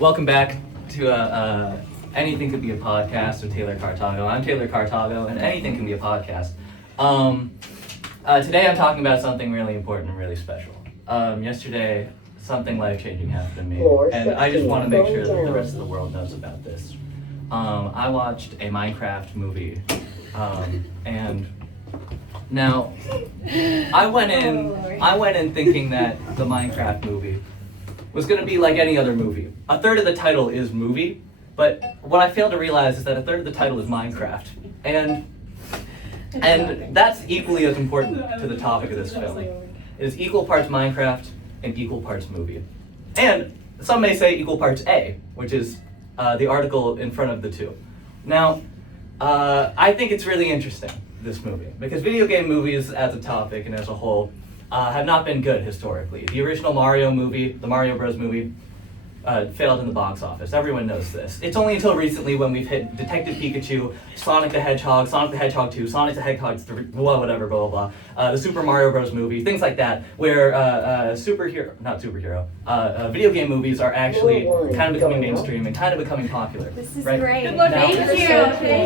Welcome back to Anything Could Be a Podcast with Taylor Cartago. I'm Taylor Cartago, and anything can be a podcast. Today I'm talking about something really important and really special. Yesterday, something life-changing happened to me, and I just want to make sure that the rest of the world knows about this. I watched a Minecraft movie, and now I went in thinking that the Minecraft movie was going to be like any other movie. A third of the title is movie, but what I failed to realize is that a third of the title is Minecraft, and that's equally as important to the topic of this film. It is equal parts Minecraft and equal parts movie, and some may say equal parts A, which is the article in front of the two. Now, I think it's really interesting, this movie, because video game movies as a topic and as a whole have not been good historically. The original Mario movie, the Mario Bros. Movie, failed in the box office. Everyone knows this. It's only until recently when we've hit Detective Pikachu, Sonic the Hedgehog, Sonic the Hedgehog 2, Sonic the Hedgehog 3, whatever, blah, blah, blah, the Super Mario Bros. Movie, things like that, where video game movies are actually kind of becoming mainstream and kind of becoming popular. This is right? great. Thank you.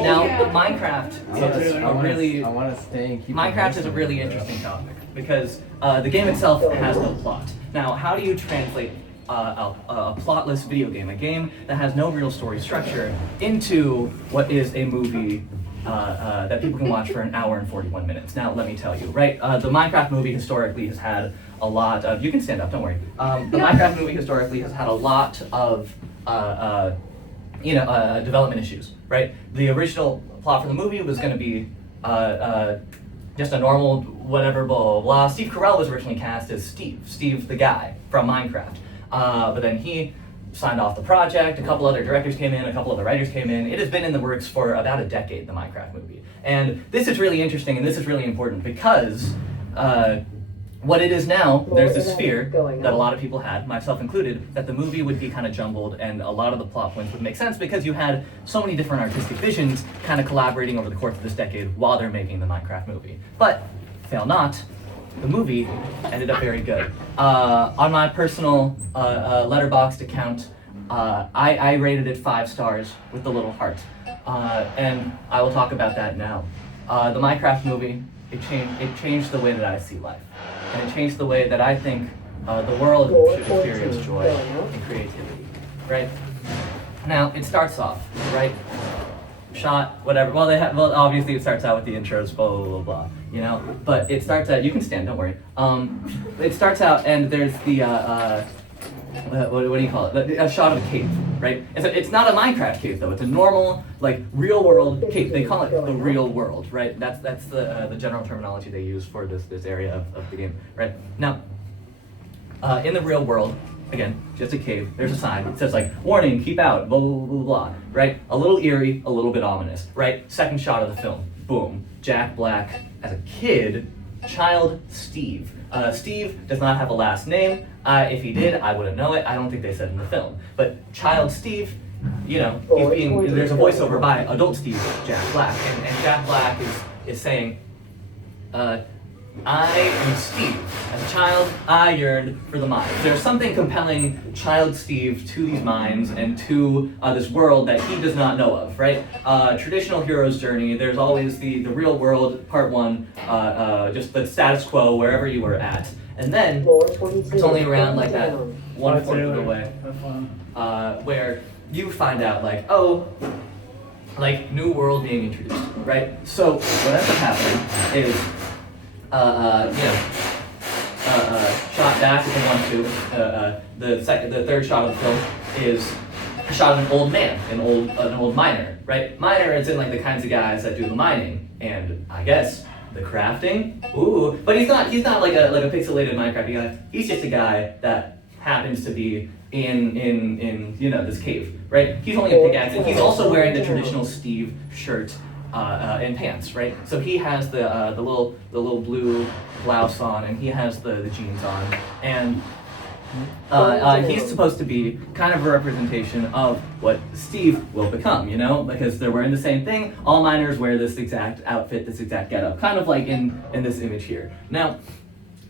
Now, Minecraft is a really Minecraft is a really interesting topic because the game itself has no plot. Now, how do you translate a plotless video game, a game that has no real story structure, into what is a movie that people can watch for an hour and 41 minutes? Now, let me tell you, right? The Minecraft movie historically has had a lot of, you can stand up, don't worry. The Minecraft movie historically has had a lot of, development issues, right? The original plot for the movie was going to be just a normal whatever, blah, blah, blah. Steve Carell was originally cast as Steve the guy from Minecraft. But then he signed off the project, a couple other directors came in, a couple other writers came in. It has been in the works for about a decade, the Minecraft movie. And this is really interesting and this is really important because what it is now, there's this fear that a lot of people had, myself included, that the movie would be kind of jumbled and a lot of the plot points would make sense because you had so many different artistic visions kind of collaborating over the course of this decade while they're making the Minecraft movie. But, fail not, the movie ended up very good. On my personal Letterboxd account, I rated it 5 stars with the little heart. And I will talk about that now. The Minecraft movie, it changed the way that I see life. And it changed the way that I think the world should experience joy and creativity, right? Now, it starts off, right? Shot, whatever. Well, obviously it starts out with the intros, blah, blah, blah, blah, you know? But it starts out, you can stand, don't worry. It starts out and there's the, what do you call it? A shot of a cave, right? It's not a Minecraft cave though, it's a normal, like, real world cave. They call it the real world, right? That's the general terminology they use for this area of the game, right? Now, in the real world, again, just a cave, there's a sign, it says like, warning, keep out, blah, blah, blah, blah, right? A little eerie, a little bit ominous, right? Second shot of the film, boom, Jack Black, as a kid, child Steve. Steve does not have a last name. If he did, I wouldn't know it. I don't think they said in the film. But child Steve, you know, there's a voiceover by adult Steve, Jack Black, and Jack Black is saying, I am Steve. As a child, I yearned for the mines. There's something compelling child Steve to these mines and to this world that he does not know of, right? Traditional hero's journey, there's always the real world, part 1, just the status quo wherever you were at. And then, it's only around like that 1/4 of the way, where you find out like, oh, like new world being introduced, right? So what ends up happening is shot back if you want to. The third shot of the film is a shot of an old man, an old miner, right? Miner is in like the kinds of guys that do the mining and I guess the crafting. Ooh, but he's not like a pixelated Minecraft guy. He's just a guy that happens to be in this cave, right? He's only a pickaxe and he's also wearing the traditional Steve shirt. And pants, right? So he has the little blue blouse on, and he has the jeans on, and he's supposed to be kind of a representation of what Steve will become, you know, because they're wearing the same thing. All miners wear this exact outfit, this exact getup, kind of like in this image here. Now,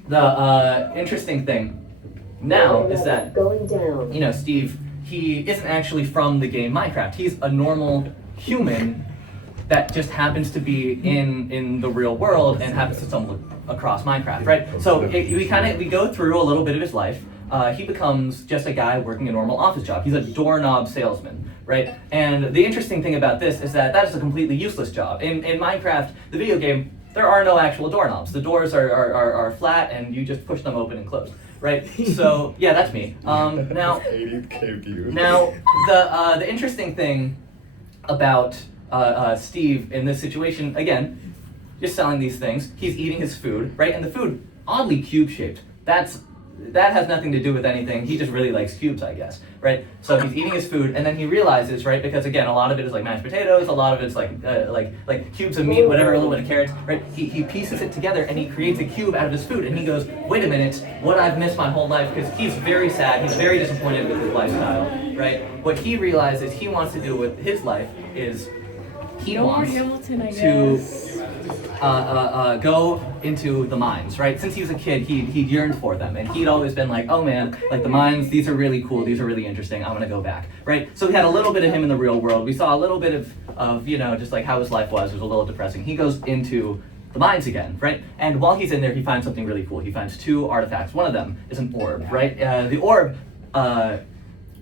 the interesting thing now is that, you know, Steve he isn't actually from the game Minecraft. He's a normal human that just happens to be in the real world and happens to stumble across Minecraft, right? So we go through a little bit of his life. He becomes just a guy working a normal office job. He's a doorknob salesman, right? And the interesting thing about this is that is a completely useless job. In Minecraft, the video game, there are no actual doorknobs. The doors are flat and you just push them open and close, right? So yeah, that's me. Now the interesting thing about Steve in this situation, again, just selling these things, he's eating his food, right? And the food, oddly cube-shaped. That has nothing to do with anything. He just really likes cubes, I guess, right? So he's eating his food, and then he realizes, right? Because again, a lot of it is like mashed potatoes, a lot of it's like cubes of meat, whatever, a little bit of carrots, right? He pieces it together and he creates a cube out of his food, and he goes, wait a minute, what I've missed my whole life, because he's very sad, he's very disappointed with his lifestyle, right? What he realizes he wants to do with his life is he wants to go into the mines, right? Since he was a kid, he yearned for them, and he'd always been like, oh man, like the mines, these are really cool, these are really interesting, I'm gonna go back, right? So we had a little bit of him in the real world. We saw a little bit of just like how his life was. It was a little depressing. He goes into the mines again, right? And while he's in there, he finds something really cool. He finds 2 artifacts. One of them is an orb, right? The orb,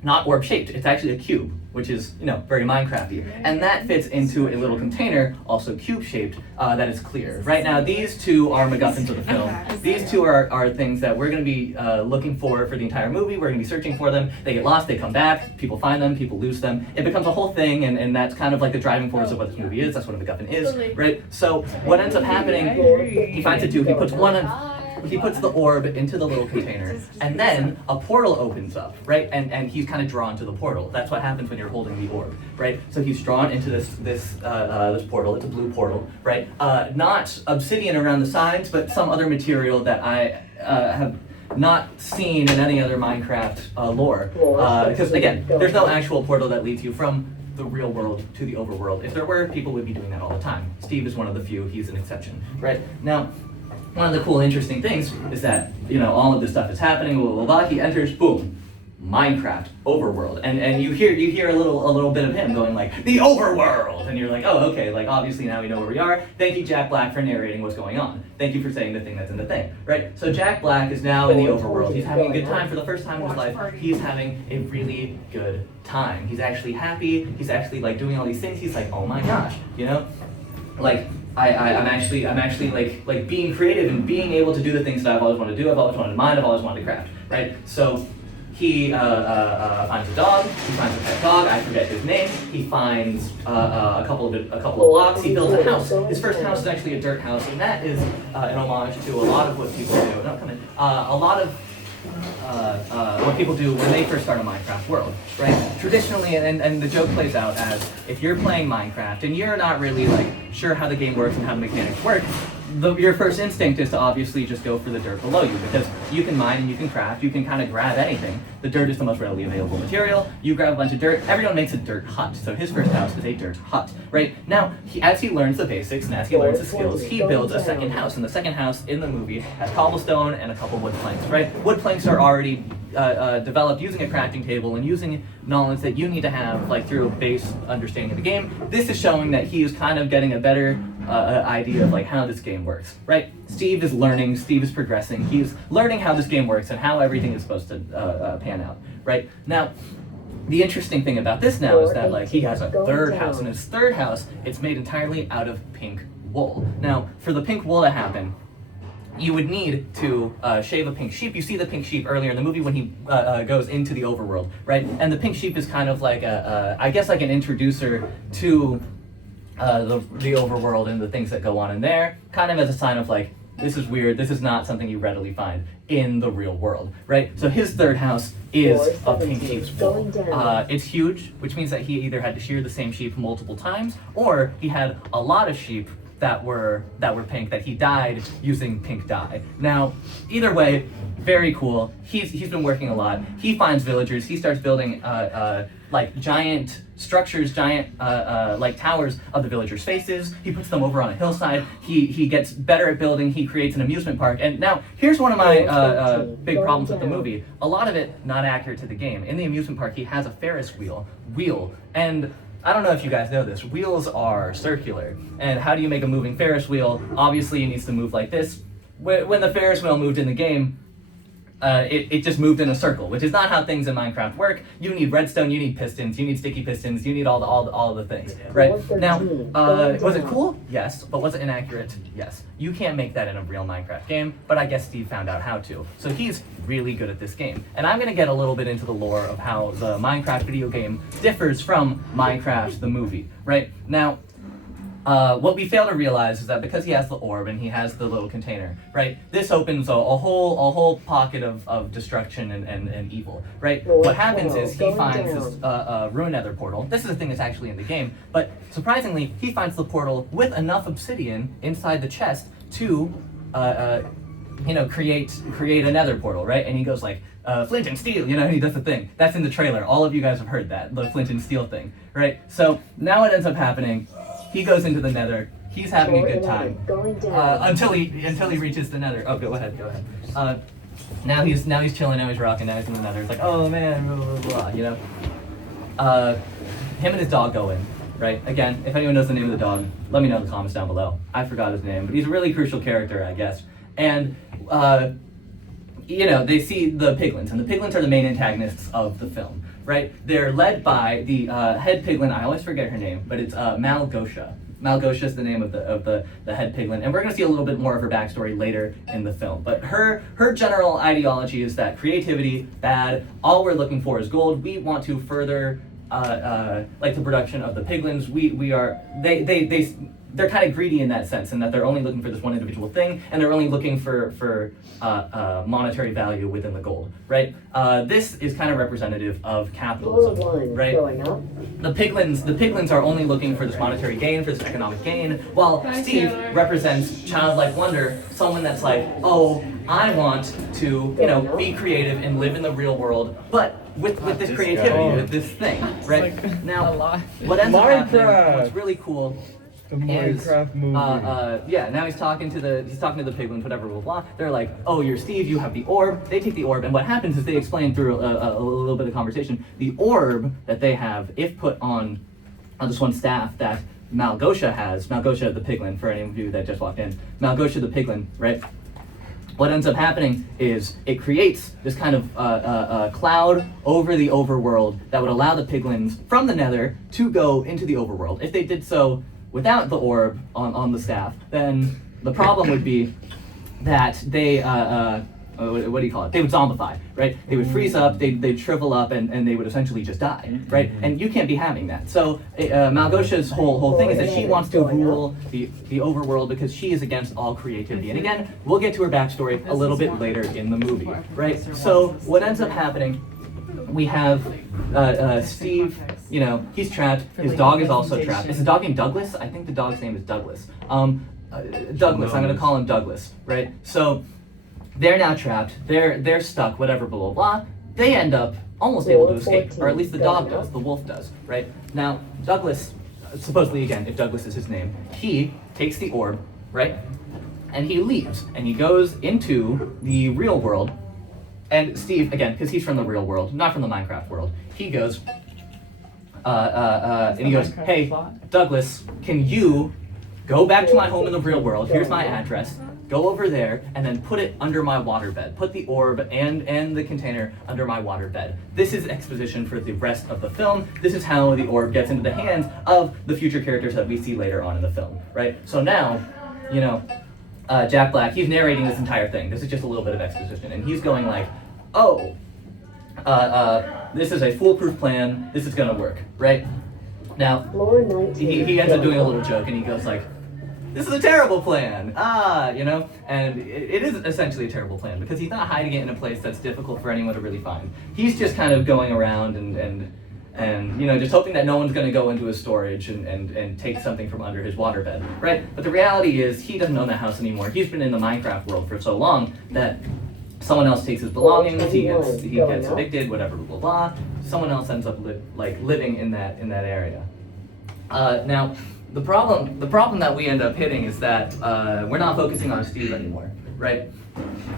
not orb shaped, it's actually a cube, which is, very Minecrafty. And that fits into a little container, also cube shaped, that is clear. Right now, these 2 are MacGuffins of the film. These 2 are things that we're gonna be looking for the entire movie. We're gonna be searching for them. They get lost, they come back, people find them, people lose them. It becomes a whole thing, and that's kind of like the driving force of what this movie is. That's what a MacGuffin is, right? So what ends up happening, he finds the 2, he puts the orb into the little container, and then a portal opens up, right? And he's kind of drawn to the portal. That's what happens when you're holding the orb, right? So he's drawn into this portal. It's a blue portal, right? Not obsidian around the sides, but some other material that I have not seen in any other Minecraft lore. Because again, there's no actual portal that leads you from the real world to the overworld. If there were, people would be doing that all the time. Steve is one of the few. He's an exception, right? Now, one of the cool, interesting things is that, all of this stuff is happening, blah, blah, blah. He enters, boom, Minecraft, overworld. And you hear a little bit of him going like, the overworld! And you're like, oh, okay, like obviously now we know where we are. Thank you, Jack Black, for narrating what's going on. Thank you for saying the thing that's in the thing, right? So Jack Black is now in the overworld. He's having a good time. For the first time in his life, he's having a really good time. He's actually happy. He's actually like doing all these things. He's like, oh my gosh, like, I'm actually like being creative and being able to do the things that I've always wanted to do. I've always wanted to mine. I've always wanted to craft, right? So he finds a dog. He finds a pet dog. I forget his name. He finds a couple of blocks. He builds a house. His first house is actually a dirt house, and that is an homage to a lot of what people do. No, come in. A lot of what people do when they first start a Minecraft world, right? Traditionally, and the joke plays out as, if you're playing Minecraft and you're not really like sure how the game works and how the mechanics work, your first instinct is to obviously just go for the dirt below you, because you can mine and you can craft, you can kind of grab anything. The dirt is the most readily available material. You grab a bunch of dirt, everyone makes a dirt hut. So his first house is a dirt hut, right? Now, as he learns the basics and as he learns the skills, he builds a second house. And the second house in the movie has cobblestone and a couple wood planks, right? Wood planks are already developed using a crafting table and using knowledge that you need to have like through a base understanding of the game. This is showing that he is kind of getting a better idea of like how this game works, right? Steve is learning, Steve is progressing, he's learning how this game works and how everything is supposed to pan out, right? Now, the interesting thing about this now is that like he has a third house, and his third house, it's made entirely out of pink wool. Now, for the pink wool to happen, you would need to shave a pink sheep. You see the pink sheep earlier in the movie when he goes into the overworld, right? And the pink sheep is kind of like I guess like an introducer to the overworld and the things that go on in there, kind of as a sign of like, this is weird, this is not something you readily find in the real world, right? So his third house is a pink sheep's wool. It's huge, which means that he either had to shear the same sheep multiple times, or he had a lot of sheep that were pink, that he dyed using pink dye. Now, either way, very cool. He's been working a lot. He finds villagers. He starts building like giant structures, giant like towers of the villagers' faces. He puts them over on a hillside. He gets better at building. He creates an amusement park. And now here's one of my big problems with the movie. A lot of it not accurate to the game. In the amusement park, he has a Ferris wheel, and I don't know if you guys know this. Wheels are circular, and how do you make a moving Ferris wheel? Obviously, it needs to move like this. When the Ferris wheel moved in the game, it just moved in a circle, which is not how things in Minecraft work. You need redstone, you need pistons, you need sticky pistons, you need all the things, right? Now, was it cool? Yes. But was it inaccurate? Yes. You can't make that in a real Minecraft game, but I guess Steve found out how to. So he's really good at this game. And I'm gonna get a little bit into the lore of how the Minecraft video game differs from Minecraft the movie, right? Now, what we fail to realize is that because he has the orb and he has the little container, right? This opens a whole pocket of destruction and evil, right? What happens is he finds this ruined nether portal. This is a thing that's actually in the game, but surprisingly, he finds the portal with enough obsidian inside the chest to, create a nether portal, right? And he goes like, flint and steel, and he does the thing. That's in the trailer. All of you guys have heard that, the flint and steel thing, right? So now what ends up happening, he goes into the nether. He's having a good time until he reaches the nether. Oh, go ahead. Now he's chilling. Now he's rocking. Now he's in the nether. It's like, oh man, blah, blah, blah, him and his dog go in. Right. Again, if anyone knows the name of the dog, let me know in the comments down below. I forgot his name, but he's a really crucial character, I guess. And they see the piglins, and the piglins are the main antagonists of the film. Right? They're led by the head piglin. I always forget her name, but it's Malgosha. Malgosha is the name of the head piglin, and we're going to see a little bit more of her backstory later in the film. But her general ideology is that creativity bad. All we're looking for is gold. We want to further like the production of the piglins. They're kind of greedy in that sense, in that they're only looking for this one individual thing, and they're only looking for monetary value within the gold, right? This is kind of representative of capitalism, right? The piglins are only looking for this monetary gain, for this economic gain, while Steve represents childlike wonder, someone that's like, oh, I want to, be creative and live in the real world, but with this creativity, with this thing, right? Now, what ends up happening, what's really cool. The Minecraft movie. Now he's talking to the piglins, whatever, blah, blah. They're like, oh, you're Steve, you have the orb. They take the orb, and what happens is they explain through a little bit of conversation, the orb that they have, if put on this one staff that Malgosha has, Malgosha the piglin, for any of you that just walked in, Malgosha the piglin, right? What ends up happening is it creates this kind of cloud over the overworld that would allow the piglins from the nether to go into the overworld. If they did so without the orb on the staff, then the problem would be that they, what do you call it? They would zombify, right? They would freeze up, they'd shrivel up, and they would essentially just die, right? And you can't be having that. So Malgosha's whole thing is that she wants to rule the overworld because she is against all creativity. And again, we'll get to her backstory a little bit later in the movie, right? So what ends up happening, we have Steve, he's trapped. His dog is also trapped. Is the dog named Douglas? I think the dog's name is Douglas. Douglas, I'm gonna call him Douglas, right? So they're now trapped. They're stuck, whatever, blah, blah, blah. They end up almost able to escape, or at least the dog does, the wolf does, right? Now, Douglas, supposedly again, if Douglas is his name, he takes the orb, right? And he leaves, and he goes into the real world. And Steve, again, because he's from the real world, not from the Minecraft world, he goes, and he goes, hey, Douglas, can you go back to my home in the real world? Here's my address. Go over there and then put it under my waterbed. Put the orb and the container under my waterbed. This is exposition for the rest of the film. This is how the orb gets into the hands of the future characters that we see later on in the film, right? So now, Jack Black, he's narrating this entire thing. This is just a little bit of exposition. And he's going like, oh, this is a foolproof plan. This is going to work, right? Now, he ends up doing a little joke and he goes like, this is a terrible plan, and it is essentially a terrible plan because he's not hiding it in a place that's difficult for anyone to really find. He's just kind of going around and and just hoping that no one's going to go into his storage and take something from under his waterbed, right? But the reality is he doesn't own that house anymore. He's been in the Minecraft world for so long that someone else takes his belongings, he gets evicted, whatever, blah, blah, blah. Someone else ends up living in that area. Now, the problem that we end up hitting is that we're not focusing on Steve anymore, right?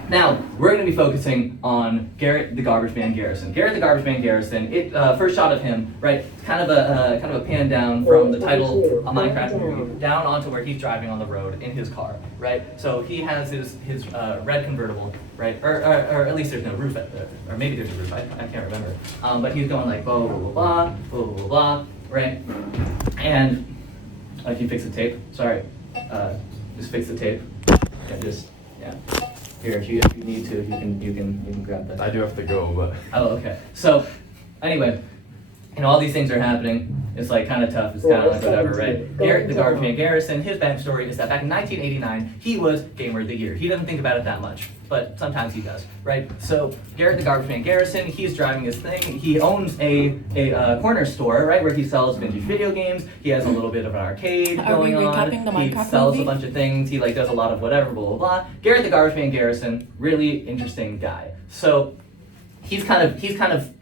Now, we're going to be focusing on Garrett the Garbage Man Garrison. Garrett the Garbage Man Garrison, first shot of him, right, kind of a pan down from the title of Minecraft movie down onto where he's driving on the road in his car, right? So he has his red convertible, right, or at least there's no roof, or maybe there's a roof, I can't remember. But he's going like blah, blah, blah, blah, blah, blah, blah, right? And, if you fix the tape, sorry, just fix the tape, yeah. Here, if you need to, you can grab that. I do have to go, but. Oh, okay. So, anyway, all these things are happening. It's like kind of tough. It's kind of like whatever, right? Garrett the Garbage Man Garrison. His backstory is that back in 1989, he was Gamer of the Year. He doesn't think about it that much, but sometimes he does, right? So Garrett the Garbage Man Garrison, he's driving his thing. He owns a corner store, right, where he sells vintage video games. He has a little bit of an arcade going on. He sells a bunch of things. He does a lot of whatever, blah blah blah. Garrett the Garbage Man Garrison, really interesting guy. So he's kind of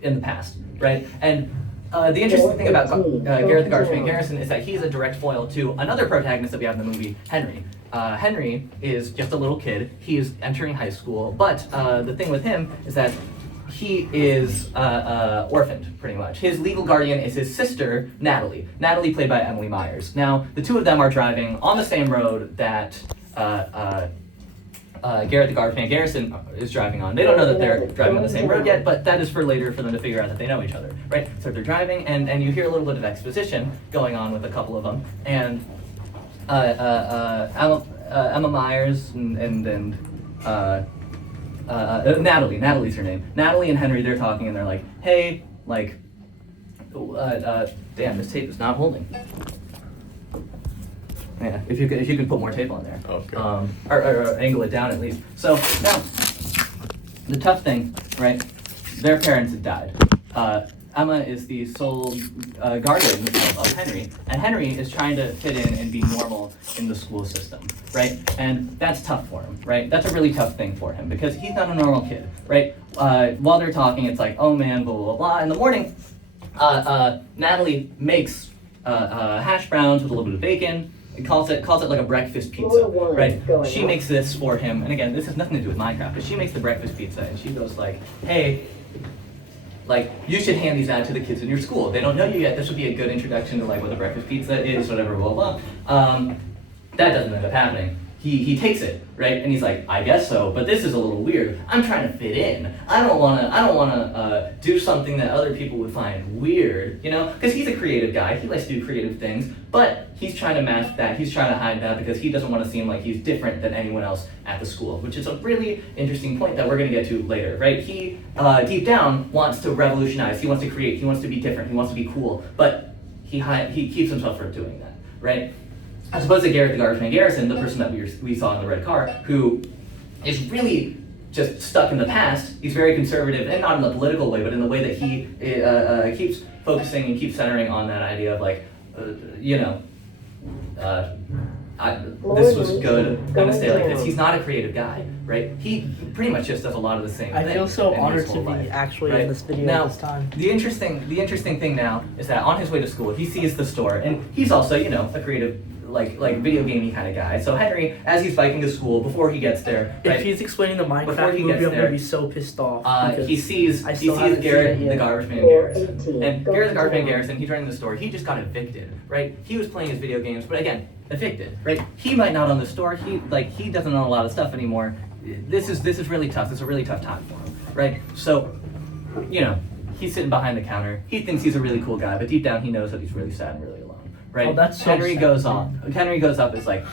in the past, right? And the interesting thing about Garrett the Garbage Man Garrison is that he's a direct foil to another protagonist that we have in the movie, Henry. Henry is just a little kid. He is entering high school, but the thing with him is that he is orphaned, pretty much. His legal guardian is his sister, Natalie. Natalie, played by Emily Myers. Now, the two of them are driving on the same road that Garrett the Garbage Man Garrison is driving on. They don't know that they're driving on the same road yet, but that is for later for them to figure out that they know each other, right? So they're driving, and you hear a little bit of exposition going on with a couple of them, and Emma Myers and Natalie's her name. Natalie and Henry, they're talking, and they're like, hey, like, damn, this tape is not holding. Yeah, if you could put more tape on there. Okay. Or angle it down at least. So now, the tough thing, right? Their parents had died. Emma is the sole guardian of Henry, and Henry is trying to fit in and be normal in the school system, right? And that's tough for him, right? That's a really tough thing for him because he's not a normal kid, right? While they're talking, it's like, oh man, blah blah blah. In the morning, Natalie makes hash browns with a little bit of bacon. It calls it like a breakfast pizza, right? She makes this for him, and again, this has nothing to do with Minecraft, but she makes the breakfast pizza, and she goes like, hey, like, you should hand these out to the kids in your school. They don't know you yet. This would be a good introduction to like what a breakfast pizza is, whatever, blah, blah, blah. That doesn't end up happening. He takes it, right? And he's like, I guess so, but this is a little weird. I'm trying to fit in. I don't wanna do something that other people would find weird, Because he's a creative guy. He likes to do creative things, but he's trying to mask that. He's trying to hide that because he doesn't want to seem like he's different than anyone else at the school, which is a really interesting point that we're gonna get to later, right? He, deep down, wants to revolutionize. He wants to create. He wants to be different. He wants to be cool, but he keeps himself from doing that, right? As opposed to Garrett the Garbage Man Garrison, the person that we saw in the red car, who is really just stuck in the past. He's very conservative, and not in the political way, but in the way that he keeps focusing and keeps centering on that idea of like, this was good, I'm gonna stay like this. He's not a creative guy, right? He pretty much just does a lot of the same thing. I feel so honored to be life, actually right? in this video now, at this time. The interesting thing now is that on his way to school, he sees the store, and he's also, a creative, like video gamey kind of guy. So Henry, as he's biking to school, before he gets there, if he's explaining the Minecraft movie, I'm gonna be so pissed off. He sees Garrett the Garbage Man Garrison, and Garrett the Garbage Man Garrison, he's running the store. He just got evicted, right? He was playing his video games, but again, evicted, right? He might not own the store. He doesn't own a lot of stuff anymore. This is really tough. It's a really tough time for him, right? So, he's sitting behind the counter. He thinks he's a really cool guy, but deep down he knows that he's really sad and really alone. Right? Oh, that's so Henry sad. goes on. Henry goes up. Is like,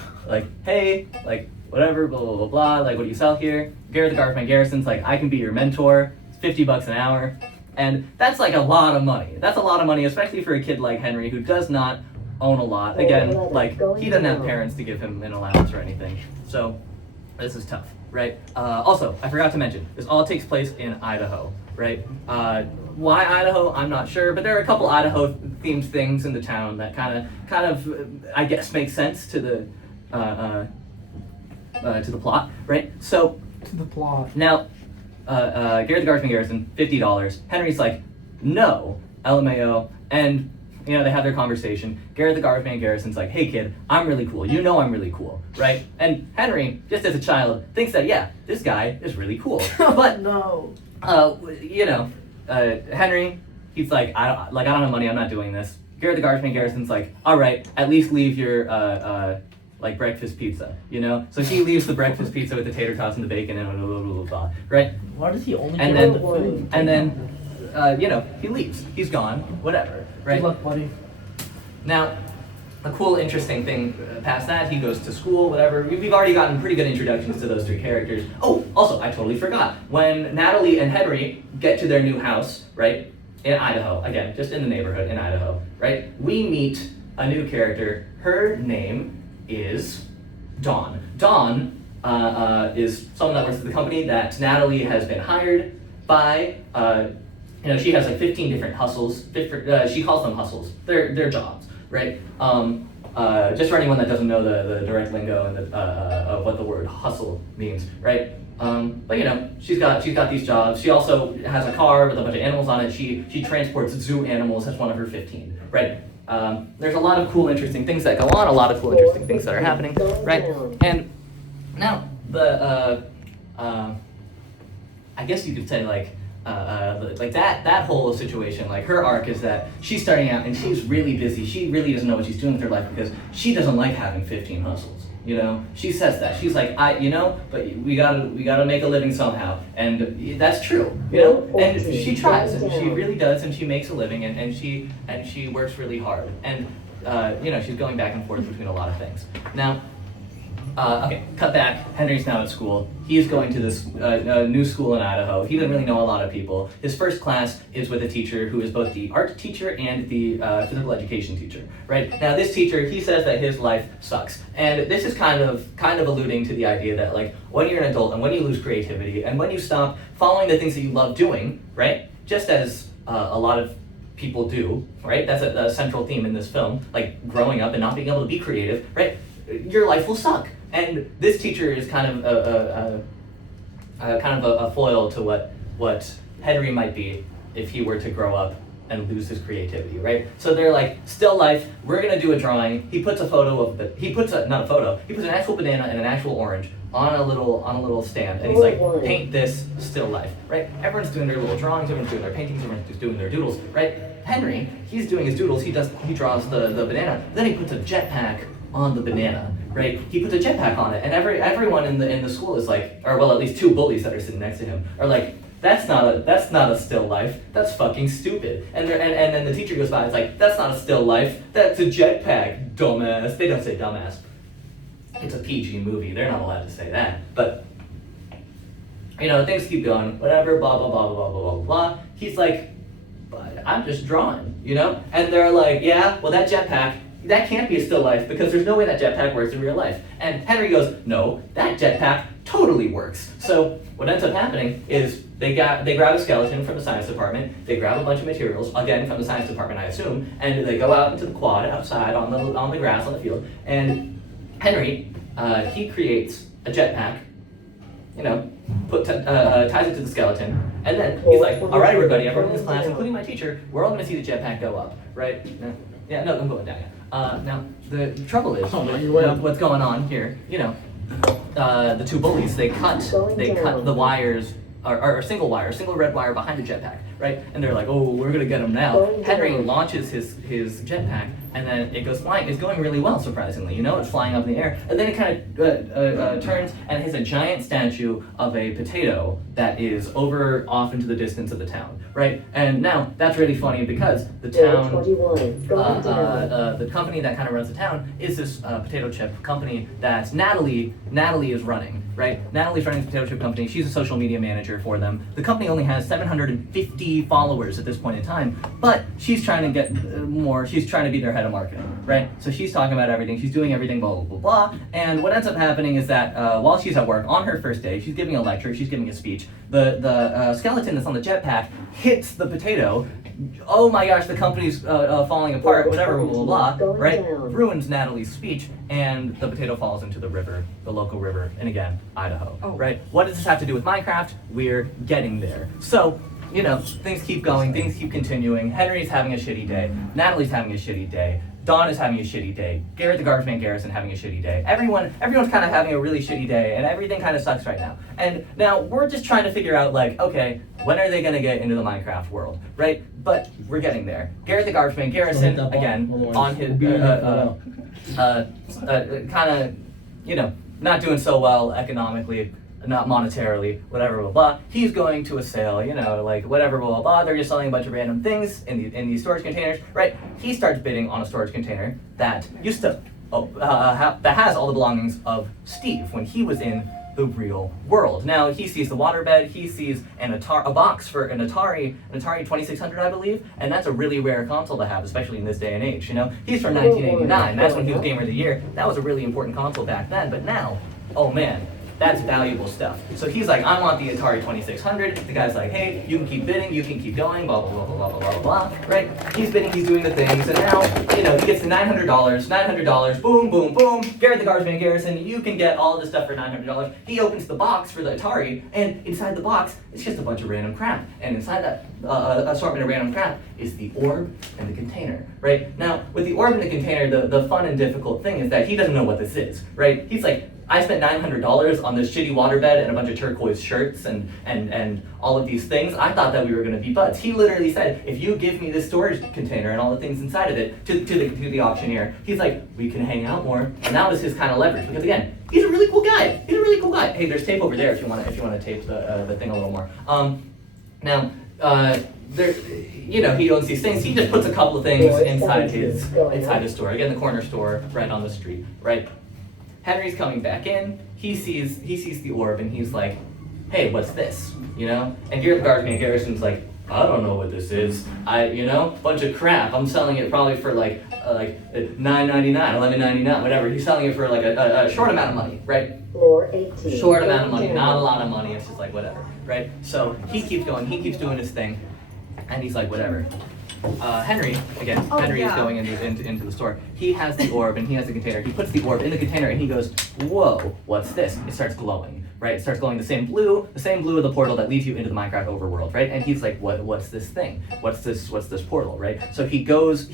hey, like whatever, blah blah blah blah. Like, what do you sell here? Garrett the Garbage Man Garrison's like, I can be your mentor. It's $50 an hour, and that's like a lot of money. That's a lot of money, especially for a kid like Henry who does not own a lot. Again, like he doesn't have parents to give him an allowance or anything. So this is tough, right? Also, I forgot to mention, this all takes place in Idaho. right? Why Idaho? I'm not sure, but there are a couple Idaho-themed things in the town that kind of, I guess, make sense to the plot, right? So To the plot. now, Garrett the Guardsman Garrison, $50. Henry's like, no, LMAO, and they have their conversation. Garrett the Guardsman Garrison's like, hey kid, I'm really cool. You know I'm really cool, right? And Henry, just as a child, thinks that yeah, this guy is really cool. But No. Henry, he's like, I don't have money. I'm not doing this. Garrett the Guardsman Garrison's like, all right, at least leave your like breakfast pizza, So he leaves the breakfast pizza with the tater tots and the bacon and blah, blah, blah, blah, blah, right? Why does he only And give then- the food? And then, he leaves. He's gone. Whatever, right? Good luck, buddy. Now, a cool, interesting thing past that, he goes to school, whatever. We've already gotten pretty good introductions to those three characters. Oh, also, I totally forgot. When Natalie and Henry get to their new house, right, in Idaho, again, just in the neighborhood in Idaho, right, we meet a new character. Her name is Dawn. Dawn is someone that works at the company that Natalie has been hired by. She has like 15 different hustles. She calls them hustles. They're jobs, right? Just for anyone that doesn't know the direct lingo and of what the word hustle means, right? But she's got these jobs. She also has a car with a bunch of animals on it. She transports zoo animals. That's one of her 15, right? There's a lot of cool, interesting things that go on. A lot of cool, interesting things that are happening, right? And now I guess you could say like that whole situation, like her arc is that she's starting out and she's really busy. She really doesn't know what she's doing with her life because she doesn't like having 15 hustles. She says that. She's like, but we gotta make a living somehow, and that's true. And she tries, and she really does, and she makes a living, and she works really hard, and she's going back and forth between a lot of things. Now, okay, cut back. Henry's now at school. He's going to this new school in Idaho. He doesn't really know a lot of people. His first class is with a teacher who is both the art teacher and the physical education teacher. Right now, this teacher, he says that his life sucks, and this is kind of alluding to the idea that like when you're an adult and when you lose creativity and when you stop following the things that you love doing, right? Just as a lot of people do, right? That's a central theme in this film, like growing up and not being able to be creative, right? Your life will suck. And this teacher is kind of a foil to what Henry might be if he were to grow up and lose his creativity, right? So they're like, still life, we're gonna do a drawing. He puts a photo of he puts an actual banana and an actual orange on a little stand, and he's like, paint this still life, right? Everyone's doing their little drawings, everyone's doing their paintings, everyone's just doing their doodles, right? Henry, he's doing his doodles, he draws the banana, then he puts a jetpack on the banana, right? He puts a jetpack on it, and everyone in the school is like, or well, at least two bullies that are sitting next to him are like, that's not a still life. That's fucking stupid. And then the teacher goes by. It's like, that's not a still life. That's a jetpack, dumbass. They don't say dumbass. It's a PG movie. They're not allowed to say that. But things keep going. Whatever. Blah blah blah blah blah blah blah. He's like, but I'm just drawing, And they're like, yeah. Well, that jetpack. That can't be a still life because there's no way that jetpack works in real life. And Henry goes, no, that jetpack totally works. So what ends up happening is they grab a skeleton from the science department, they grab a bunch of materials, again from the science department I assume, and they go out into the quad outside on the grass on the field, and Henry, he creates a jetpack, ties it to the skeleton, and then he's like, all right everybody, everyone in this class, including my teacher, we're all gonna see the jetpack go up, right? No, I'm going down, yeah. Now, the trouble is, what's going on here, the two bullies, they cut the wires, or a single red wire behind the jetpack, right? And they're like, oh, we're gonna get him now. Henry launches his jetpack, and then it goes flying. It's going really well, surprisingly. It's flying up in the air, and then it kind of turns and hits a giant statue of a potato that is off into the distance of the town, right? And now that's really funny because the town, the company that kind of runs the town is this potato chip company that Natalie is running, right? Natalie's running the potato chip company. She's a social media manager for them. The company only has 750 50 followers at this point in time, but she's trying to get more, she's trying to be their head of marketing, right? So she's talking about everything, she's doing everything, blah, blah, blah, blah. And what ends up happening is that while she's at work, on her first day, she's giving a lecture, she's giving a speech, the skeleton that's on the jetpack hits the potato. Oh my gosh, the company's falling apart, whatever, blah, blah, blah, right? Ruins Natalie's speech, and the potato falls into the river, the local river, and again, Idaho, right? What does this have to do with Minecraft? We're getting there. So, you know, things keep going, things keep continuing. Henry's having a shitty day, Natalie's having a shitty day, Dawn is having a shitty day, Garrett the Garbage Man Garrison having a shitty day. Everyone's kind of having a really shitty day, and everything kind of sucks right now. And now we're just trying to figure out, like, okay, when are they going to get into the Minecraft world, right? But we're getting there. Garrett the Garbage Man Garrison, again, on his, kind of, you know, not doing so well economically, not monetarily, whatever, blah, blah. He's going to a sale, you know, like whatever, blah, blah, blah. They're just selling a bunch of random things in these storage containers, right? He starts bidding on a storage container that used to, that has all the belongings of Steve when he was in the real world. Now he sees the waterbed, he sees a box for an Atari 2600, I believe, and that's a really rare console to have, especially in this day and age, you know? He's from 1989, that's when he was Gamer of the Year. That was a really important console back then, but now, oh man, that's valuable stuff. So he's like, I want the Atari 2600. The guy's like, hey, you can keep bidding, you can keep going, blah, blah, blah, blah, blah, blah, blah, blah, right? He's bidding, he's doing the things, and now, you know, he gets the $900, boom, boom, boom, Garrett the Garbage Man Garrison, you can get all this stuff for $900. He opens the box for the Atari, and inside the box, it's just a bunch of random crap. And inside that assortment of random crap is the orb and the container, right? Now, with the orb and the container, the fun and difficult thing is that he doesn't know what this is, right? He's like, I spent $900 on this shitty waterbed and a bunch of turquoise shirts and all of these things. I thought that we were going to be buds. He literally said, if you give me this storage container and all the things inside of it to the auctioneer, he's like, we can hang out more. And that was his kind of leverage because again, he's a really cool guy. He's a really cool guy. Hey, there's tape over there if you want to tape the thing a little more. There, you know, he owns these things. He just puts a couple of things inside his store. Again, the corner store right on the street, right? Henry's coming back in, he sees the orb and he's like, hey, what's this? You know? And Garrett the Garbage Man Garrison's like, I don't know what this is. Bunch of crap. I'm selling it probably for like $9.99, $11.99, whatever. He's selling it for like a short amount of money, right? Short amount of money, not a lot of money. It's just like whatever, right? So he keeps going, he keeps doing his thing, and he's like, whatever. Henry is going into the store. He has the orb and he has the container. He puts the orb in the container and he goes, whoa, what's this? It starts glowing, right? It starts glowing the same blue of the portal that leads you into the Minecraft overworld, right? And he's like, what's this thing? What's this portal, right? So he goes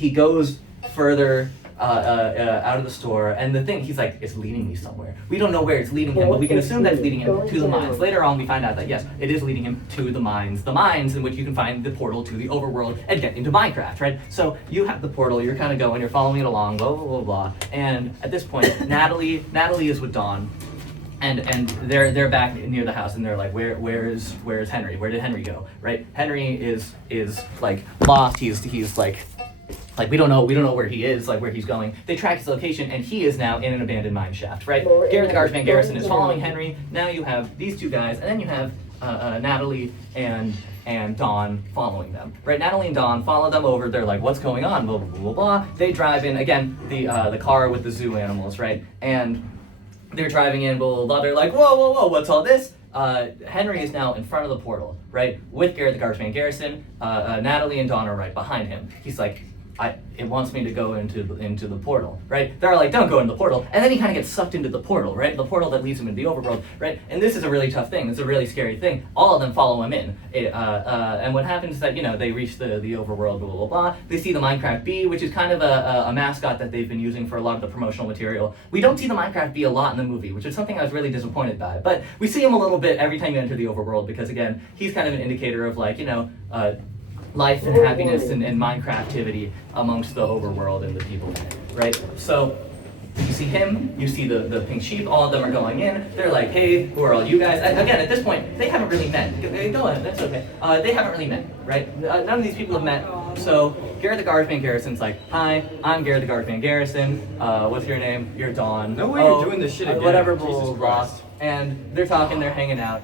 further out of the store, and the thing, he's like, it's leading me somewhere. We don't know where it's leading him, but we can assume that it's leading him to the mines. Later on, we find out that yes, it is leading him to the mines in which you can find the portal to the overworld and get into Minecraft, right? So you have the portal, you're kind of going, you're following it along, blah, blah, blah, blah. And at this point, Natalie is with Dawn, and they're back near the house, and they're like, where's Henry? Where did Henry go? Right? Henry is like lost. He's like we don't know where he is, like where he's going. They track his location, and he is now in an abandoned mine shaft, right? Garrett the Garbage Man Garrison is following Henry. Now you have these two guys, and then you have Natalie and Dawn following them, right? Natalie and Dawn follow them over. They're like, what's going on? Blah, blah, blah, blah. They drive in, again, the car with the zoo animals, right? And they're driving in, blah, blah, blah. They're like, whoa, what's all this? Henry is now in front of the portal, right? With Garrett the Garbage Man Garrison. Natalie and Dawn are right behind him. He's like, it wants me to go into the portal, right? They're like, don't go into the portal. And then he kind of gets sucked into the portal, right? The portal that leads him into the overworld, right? And this is a really tough thing. It's a really scary thing. All of them follow him in. And what happens is that, you know, they reach the overworld, blah, blah, blah. They see the Minecraft bee, which is kind of a mascot that they've been using for a lot of the promotional material. We don't see the Minecraft bee a lot in the movie, which is something I was really disappointed by. But we see him a little bit every time you enter the overworld because, again, he's kind of an indicator of, like, you know, life and happiness and Minecraftivity amongst the overworld and the people in it, right? So you see him, you see the pink sheep, all of them are going in. They're like, hey, who are all you guys? Again, at this point, they haven't really met. Go ahead, that's okay. They haven't really met, right? None of these people have met. So Garrett the Garbage Man Garrison's like, hi, I'm Garrett the Garbage Man Garrison. What's your name? You're Dawn. No way you're doing this shit again. Whatever, blah, blah, blah. And they're talking, they're hanging out.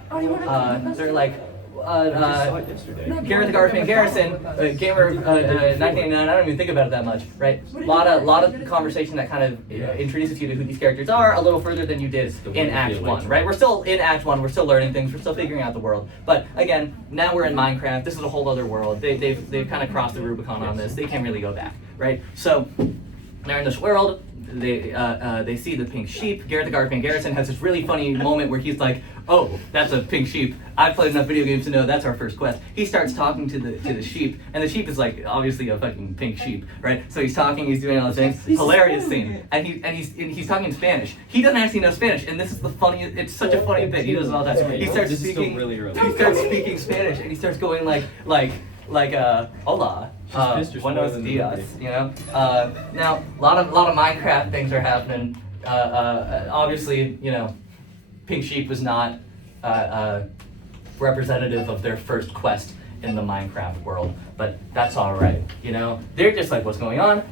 They're like, Garrett the Garbage Man Garrison, gamer 1989. I don't even think about it that much, right? Lot of conversation that kind of introduces you to who these characters are a little further than you did in Act 1, right? We're still in Act 1. We're still learning things. We're still figuring out the world. But again, now we're in Minecraft. This is a whole other world. They've kind of crossed the Rubicon on this. They can't really go back, right? So they're in this world. They see the pink sheep. Garrett the Garbage Man Garrison has this really funny moment where he's like, "Oh, that's a pink sheep. I've played enough video games to know that's our first quest." He starts talking to the sheep, and the sheep is like obviously a fucking pink sheep, right? So he's talking, he's doing all those things. Hilarious scene, and he's talking in Spanish. He doesn't actually know Spanish, and this is the funniest. It's such a funny bit. He does it all the time. He starts speaking. He starts speaking Spanish, and he starts going like hola, buenos dias, you know? Now, a lot of Minecraft things are happening. Obviously, you know, Pink Sheep was not representative of their first quest in the Minecraft world, but that's all right, you know? They're just like, what's going on?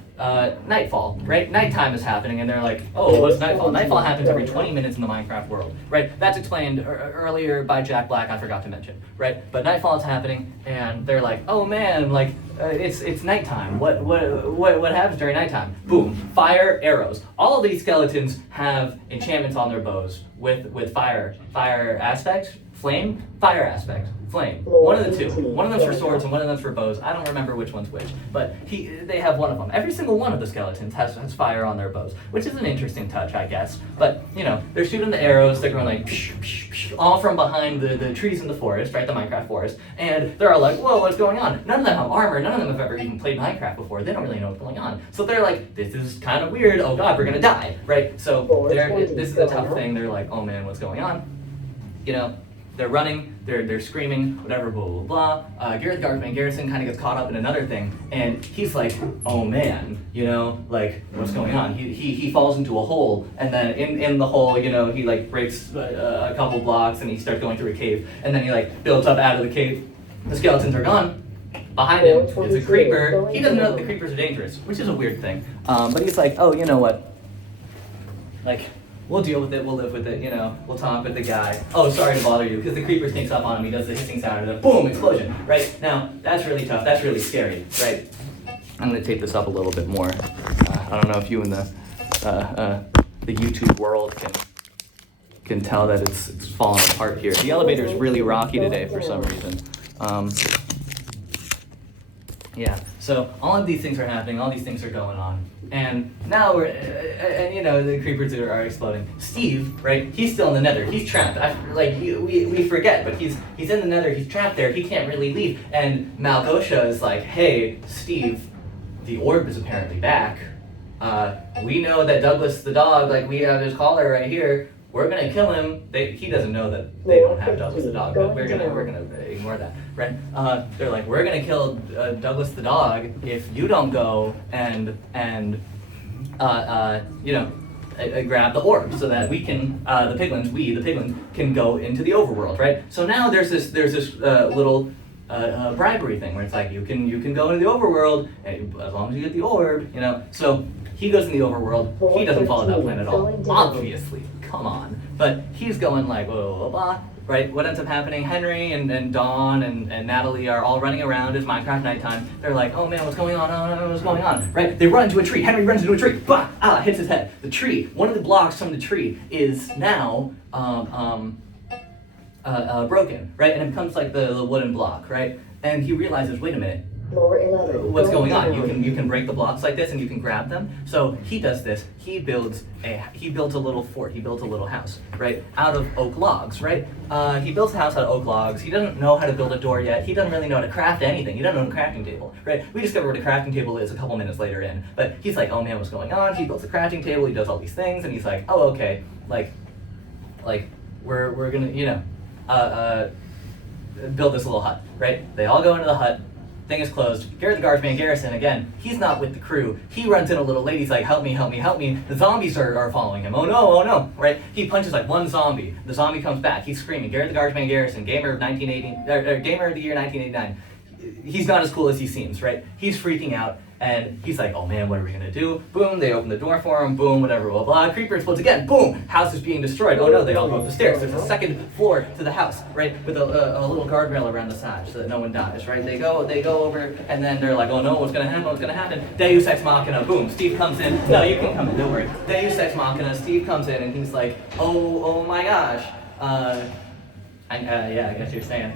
Nightfall, right? Nighttime is happening, and they're like, oh, what's nightfall? Nightfall happens every 20 minutes in the Minecraft world, right? That's explained earlier by Jack Black, I forgot to mention, right? But nightfall is happening, and they're like, oh man, like, it's nighttime. What happens during nighttime? Boom, fire, arrows. All of these skeletons have enchantments on their bows with fire aspect, flame, fire aspect, flame. One of the two. One of them's for swords and one of them's for bows. I don't remember which one's which, but they have one of them. Every single one of the skeletons has fire on their bows, which is an interesting touch, I guess. But, you know, they're shooting the arrows, they're going like, psh, psh, psh, all from behind the trees in the forest, right, the Minecraft forest, and they're all like, whoa, what's going on? None of them have armor, none of them have ever even played Minecraft before, they don't really know what's going on. So they're like, this is kind of weird, oh god, we're gonna die, right? So this is a tough thing, they're like, oh man, what's going on? You know, they're running, they're screaming, whatever, blah, blah, blah. Garrett the Garbage Man Garrison kind of gets caught up in another thing, and he's like, oh man, you know, like, what's going on? He falls into a hole, and then in the hole, you know, he like breaks a couple blocks, and he starts going through a cave, and then he like builds up out of the cave. The skeletons are gone. Behind him is a creeper. He doesn't know that the creepers are dangerous, which is a weird thing. But he's like, oh, you know what? Like, we'll deal with it, we'll live with it, you know, we'll talk with the guy. Oh, sorry to bother you, because the creeper sneaks up on him, he does the hissing sound, and then boom, explosion, right? Now, that's really tough, that's really scary, right? I'm gonna tape this up a little bit more. I don't know if you in the YouTube world can tell that it's falling apart here. The elevator is really rocky today for some reason. Yeah, so all of these things are happening, all these things are going on. And now and you know, the creepers are exploding. Steve, right, he's still in the nether, he's trapped. We forget, but he's in the nether, he's trapped there, he can't really leave. And Malgosha is like, hey, Steve, the orb is apparently back. We know that Douglas the dog, like we have his collar right here, we're gonna kill him. He doesn't know that they don't have Douglas the dog, but we're gonna ignore that, right? They're like, we're gonna kill Douglas the dog if you don't go and you know, grab the orb so that we can the piglins can go into the overworld, right? So now there's this little bribery thing where it's like you can go into the overworld as long as you get the orb, you know. So he goes in the overworld. He doesn't follow that plan at all, obviously. Come on. But he's going like, blah, blah, blah, right? What ends up happening, Henry and Dawn and Natalie are all running around. It's Minecraft nighttime. They're like, oh man, what's going on? Oh, what's going on? Right? They run into a tree. Henry runs into a tree. Bah! Hits his head. The tree, one of the blocks from the tree is now broken, right? And it becomes like the wooden block, right? And he realizes, wait a minute, what's going on? You can break the blocks like this and you can grab them. So he does this. He builds a little fort. He builds a little house, right, out of oak logs, right? He builds a house out of oak logs. He doesn't know how to build a door yet. He doesn't really know how to craft anything. He doesn't know a crafting table, right? We discover what a crafting table is a couple minutes later in. But he's like, oh man, what's going on? He builds a crafting table. He does all these things, and he's like, oh okay, like we're gonna, you know, build this little hut, right? They all go into the hut. Thing is closed. Garrett the Garbage Man Garrison, again, he's not with the crew. He runs in a little lady's like, help me, help me, help me. The zombies are following him. Oh no, right? He punches like one zombie. The zombie comes back. He's screaming. Garrett the Garbage Man Garrison, gamer of 1980, gamer of the year 1989. He's not as cool as he seems, right? He's freaking out, And he's like, oh man, what are we gonna do? Boom, they open the door for him, boom, whatever, blah, blah. Creeper explodes again, boom, house is being destroyed. Oh no, they all go up the stairs. There's a second floor to the house, right? With a little guardrail around the side so that no one dies, right? They go over, and then they're like, oh no, what's gonna happen? Deus Ex Machina, boom, Steve comes in. No, you can come in, don't worry. Deus Ex Machina, Steve comes in, and he's like, oh my gosh. Yeah, I guess you're saying.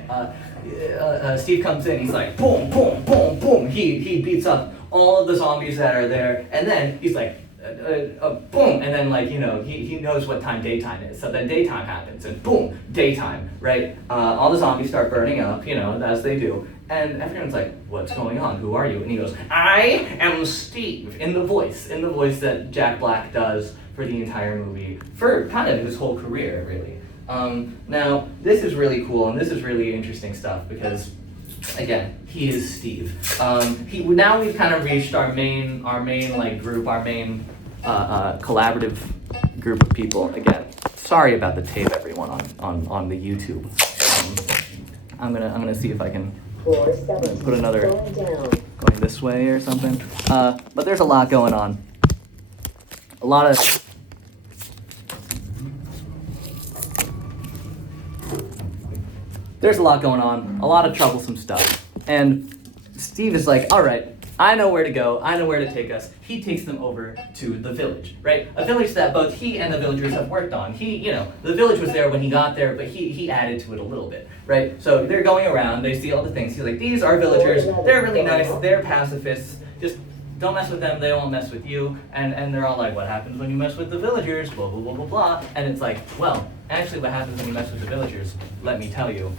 Steve comes in, he's like, boom, boom, boom, boom. He beats up all of the zombies that are there, and then he's like, boom, and then like, he knows what time daytime is, so then daytime happens, and boom, daytime, right? All the zombies start burning up, as they do, and everyone's like, what's going on? Who are you? And he goes, I am Steve, in the voice that Jack Black does for the entire movie, for kind of his whole career, really. Now, this is really cool, and this is really interesting stuff, because again, he is Steve. Now we've kind of reached our main like group, our main collaborative group of people. Again, sorry about the tape, everyone, on the YouTube. I'm gonna see if I can put another going this way or something. But there's a lot going on. There's a lot going on, a lot of troublesome stuff. And Steve is like, all right, I know where to go, I know where to take us. He takes them over to the village, right? A village that both he and the villagers have worked on. The village was there when he got there, but he added to it a little bit, right? So they're going around, they see all the things. He's like, these are villagers, they're really nice, they're pacifists, just don't mess with them, they won't mess with you. And they're all like, what happens when you mess with the villagers, blah, blah, blah, blah, blah. And it's like, well, actually what happens when you mess with the villagers, let me tell you.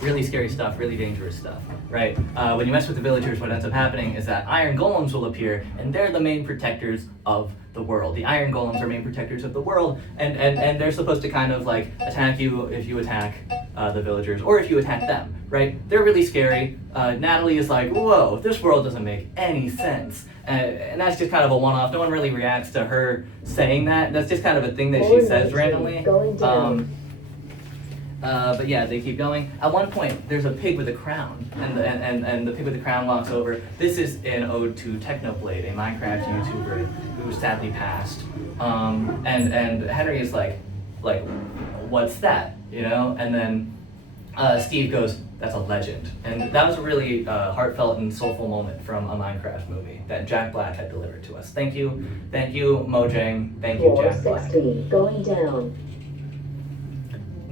Really scary stuff, really dangerous stuff, right? When you mess with the villagers, what ends up happening is that iron golems will appear, and they're the main protectors of the world. The iron golems are main protectors of the world, and they're supposed to kind of like attack you if you attack the villagers, or if you attack them, right? They're really scary. Natalie is like, whoa, this world doesn't make any sense. And that's just kind of a one-off. No one really reacts to her saying that. That's just kind of a thing that she says randomly. But yeah, they keep going. At one point, there's a pig with a crown, and the pig with the crown walks over. This is an ode to Technoblade, a Minecraft YouTuber who sadly passed. And Henry is like, what's that? And then Steve goes, that's a legend. And that was a really heartfelt and soulful moment from a Minecraft movie that Jack Black had delivered to us. Thank you, Mojang. Thank you, Jack Black. 460, going down.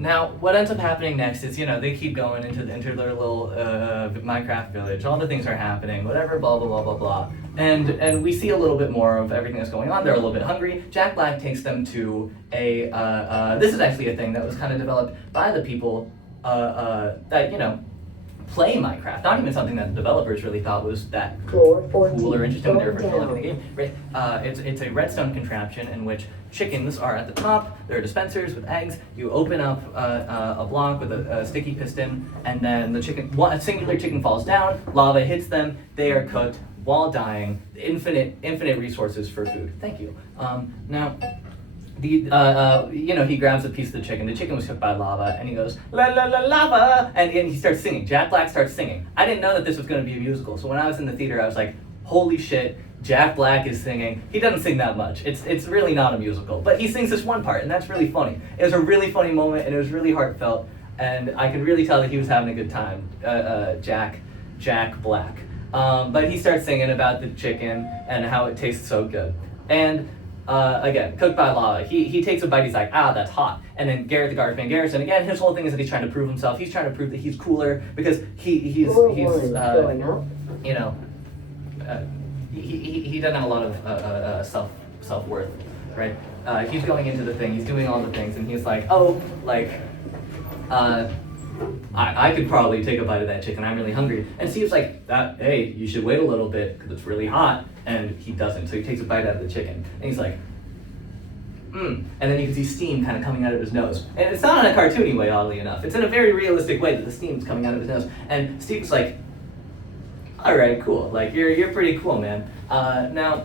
Now, what ends up happening next is, they keep going into their little Minecraft village. All the things are happening, whatever, blah, blah, blah, blah, blah. And we see a little bit more of everything that's going on. They're a little bit hungry. Jack Black takes them to this is actually a thing that was kind of developed by the people that, play Minecraft. Not even something that the developers really thought was that cool or interesting when they were first developing the game. Right? It's a redstone contraption in which chickens are at the top. There are dispensers with eggs. You open up a block with a sticky piston, and then a singular chicken falls down. Lava hits them. They are cooked while dying. Infinite resources for food. Thank you. Now. He grabs a piece of the chicken. The chicken was cooked by lava, and he goes, la la la lava, and he starts singing. Jack Black starts singing. I didn't know that this was going to be a musical, so when I was in the theater, I was like, holy shit, Jack Black is singing. He doesn't sing that much. It's really not a musical, but he sings this one part, and that's really funny. It was a really funny moment, and it was really heartfelt, and I could really tell that he was having a good time. Jack Black. But he starts singing about the chicken and how it tastes so good, and. Again, cooked by lava. He takes a bite, he's like, that's hot. And then Garrett the Garbage Man Garrison, again, his whole thing is that he's trying to prove himself. He's trying to prove that he's cooler because he doesn't have a lot of self-worth, right? He's going into the thing, he's doing all the things, and he's like, I could probably take a bite of that chicken. I'm really hungry. And Steve's like, hey, you should wait a little bit because it's really hot. And he doesn't. So he takes a bite out of the chicken. And he's like, And then you can see steam kind of coming out of his nose. And it's not in a cartoony way, oddly enough. It's in a very realistic way that the steam's coming out of his nose. And Steve's like, all right, cool. Like, you're pretty cool, man. Now,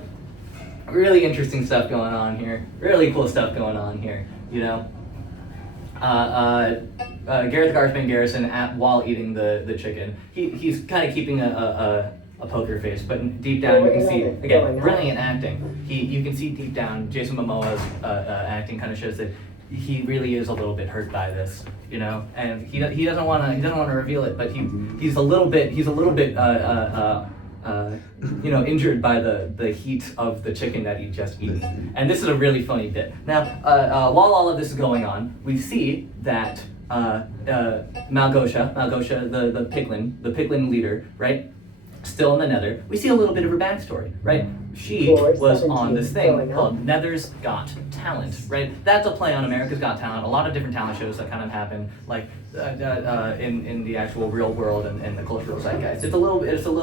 really interesting stuff going on here. Really cool stuff going on here, Garrett the Garbage Man Garrison while eating the chicken. He's kind of keeping a a poker face, but deep down you can see, again, brilliant acting. You can see deep down Jason Momoa's acting kind of shows that he really is a little bit hurt by this, you know, and he doesn't want to reveal it, but he's a little bit you know, injured by the heat of the chicken that he just eaten. And this is a really funny bit. Now, while all of this is going on, we see that Malgosha, the piglin leader, right? Still in the Nether. We see a little bit of her backstory, right? She was on this thing called Nether's Got Talent, right? That's a play on America's Got Talent. A lot of different talent shows that kind of happen, like in the actual real world and the cultural zeitgeist. It's a little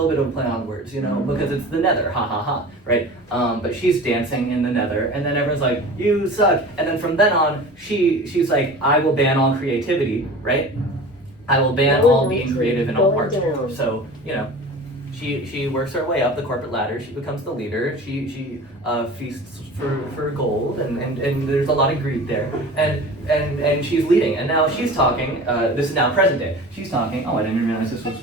bit of a play on words, you know, because it's the Nether, ha ha ha, right? But she's dancing in the Nether, and then everyone's like, "You suck," and then from then on, she's like, "I will ban all creativity," right? I will ban all being creative in all art. So, you know. She works her way up the corporate ladder. She becomes the leader. She feasts for gold, and there's a lot of greed there. And she's leading. And now she's talking. This is now present day. She's talking. Oh, I didn't realize this was.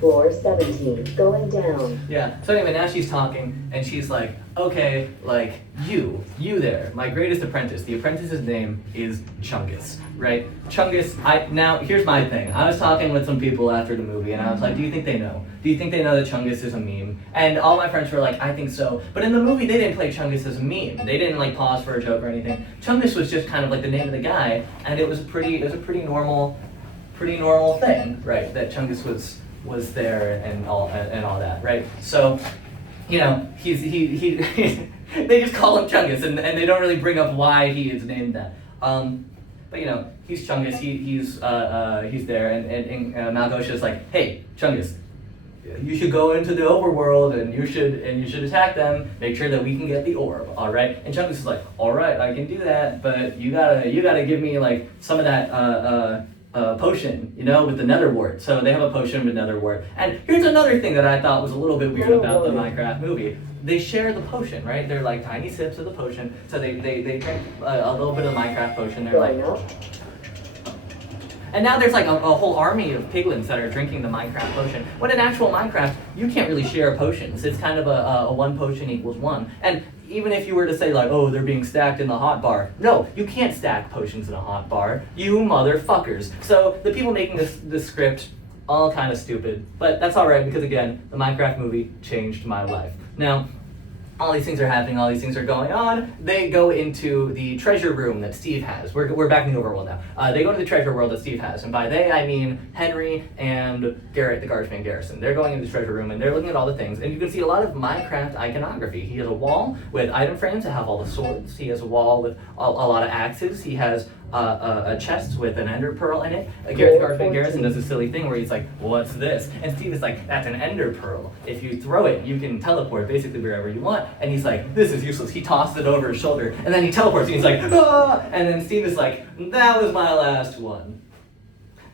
417, going down. Yeah, so anyway, now she's talking, and she's like, okay, like, you there, my greatest apprentice. The apprentice's name is Chungus, right? Chungus, now, here's my thing. I was talking with some people after the movie, and I was like, do you think they know? Do you think they know that Chungus is a meme? And all my friends were like, I think so. But in the movie, they didn't play Chungus as a meme. They didn't, like, pause for a joke or anything. Chungus was just kind of like the name of the guy, and it was a pretty normal thing, right? That Chungus was there and all that, right? So, you know, he they just call him Chungus, and they don't really bring up why he is named that. But you know, he's Chungus. He's there, and Malgosha's like, hey, Chungus, you should go into the overworld, and you should attack them. Make sure that we can get the orb, all right? And Chungus is like, all right, I can do that, but you gotta give me like some of that potion, you know, with the nether wart. So they have a potion with nether wart. And here's another thing that I thought was a little bit weird about the Minecraft movie. They share the potion, right? They're like tiny sips of the potion. So they drink a little bit of the Minecraft potion. They're like, and now there's like a whole army of piglins that are drinking the Minecraft potion. When in actual Minecraft, you can't really share potions. It's kind of a one potion equals one. And even if you were to say like, oh, they're being stacked in the hotbar. No, you can't stack potions in a hotbar. You motherfuckers. So the people making this script, all kind of stupid. But that's alright because again, the Minecraft movie changed my life. Now, all these things are happening, all these things are going on. They go into the treasure room that Steve has. We're back in the overworld now. They go into the treasure world that Steve has. And by they, I mean Henry and Garrett, the garbage man Garrison. They're going into the treasure room and they're looking at all the things. And you can see a lot of Minecraft iconography. He has a wall with item frames that have all the swords. He has a wall with a lot of axes. He has a chest with an ender pearl in it. Garrett the garbage man Garrison does a silly thing where he's like, what's this? And Steve is like, that's an ender pearl. If you throw it, you can teleport basically wherever you want. And he's like, this is useless. He tosses it over his shoulder, and then he teleports, and he's like, ah! And then Steve is like, that was my last one.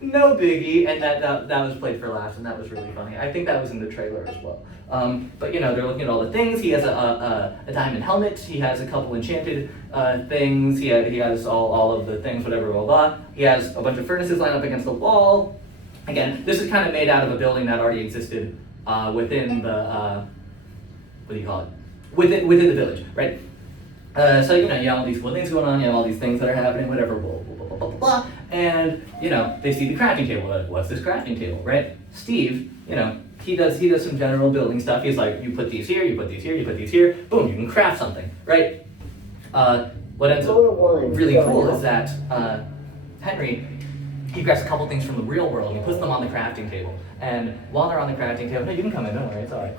No biggie. And that was played for laughs, and that was really funny. I think that was in the trailer as well. But you know, they're looking at all the things. He has a diamond helmet. He has a couple enchanted things. He has all of the things, whatever, blah, blah. He has a bunch of furnaces lined up against the wall. Again, this is kind of made out of a building that already existed within the, what do you call it? Within the village, right? So, you know, you have all these cool things going on, you have all these things that are happening, whatever, blah, blah, blah, blah, blah, blah. And, you know, they see the crafting table. Like, what's this crafting table, right? Steve, you know, he does some general building stuff. He's like, you put these here, you put these here, you put these here, boom, you can craft something, right? What ends up really cool is that Henry, he grabs a couple things from the real world and he puts them on the crafting table. And while they're on the crafting table, no, you can come in, don't worry, it's all right.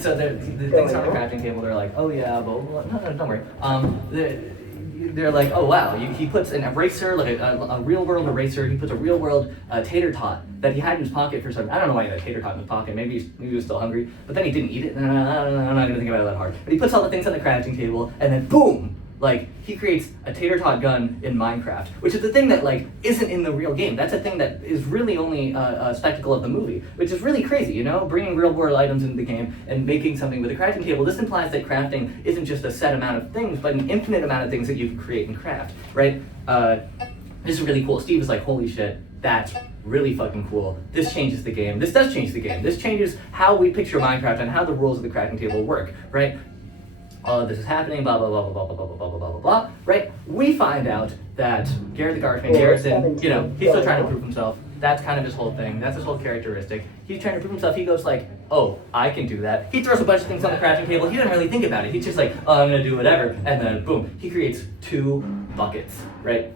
So the things on the crafting table, they're like, oh yeah, blah, blah, blah. No, don't worry. They're like, oh wow, he puts an eraser, like a real world eraser, he puts a real world tater tot that he had in his pocket for some, I don't know why he had a tater tot in his pocket, maybe he was still hungry, but then he didn't eat it, I'm not gonna think about it that hard. But he puts all the things on the crafting table, and then boom, Like, he creates a tater tot gun in Minecraft, which is the thing that, like, isn't in the real game. That's a thing that is really only a spectacle of the movie, which is really crazy, you know? Bringing real world items into the game and making something with a crafting table. This implies that crafting isn't just a set amount of things, but an infinite amount of things that you can create and craft, right? This is really cool. Steve is like, holy shit, that's really fucking cool. This changes the game. This does change the game. This changes how we picture Minecraft and how the rules of the crafting table work, right? This is happening, blah, blah, blah, blah, blah, blah, blah, blah, blah, blah, blah, right? We find out that Garrett the Garbage Man, Garrison, you know, he's still trying to prove himself. That's kind of his whole thing. That's his whole characteristic. He's trying to prove himself. He goes like, oh, I can do that. He throws a bunch of things on the crafting table. He doesn't really think about it. He's just like, oh, I'm going to do whatever. And then boom, he creates 2 buckets, right?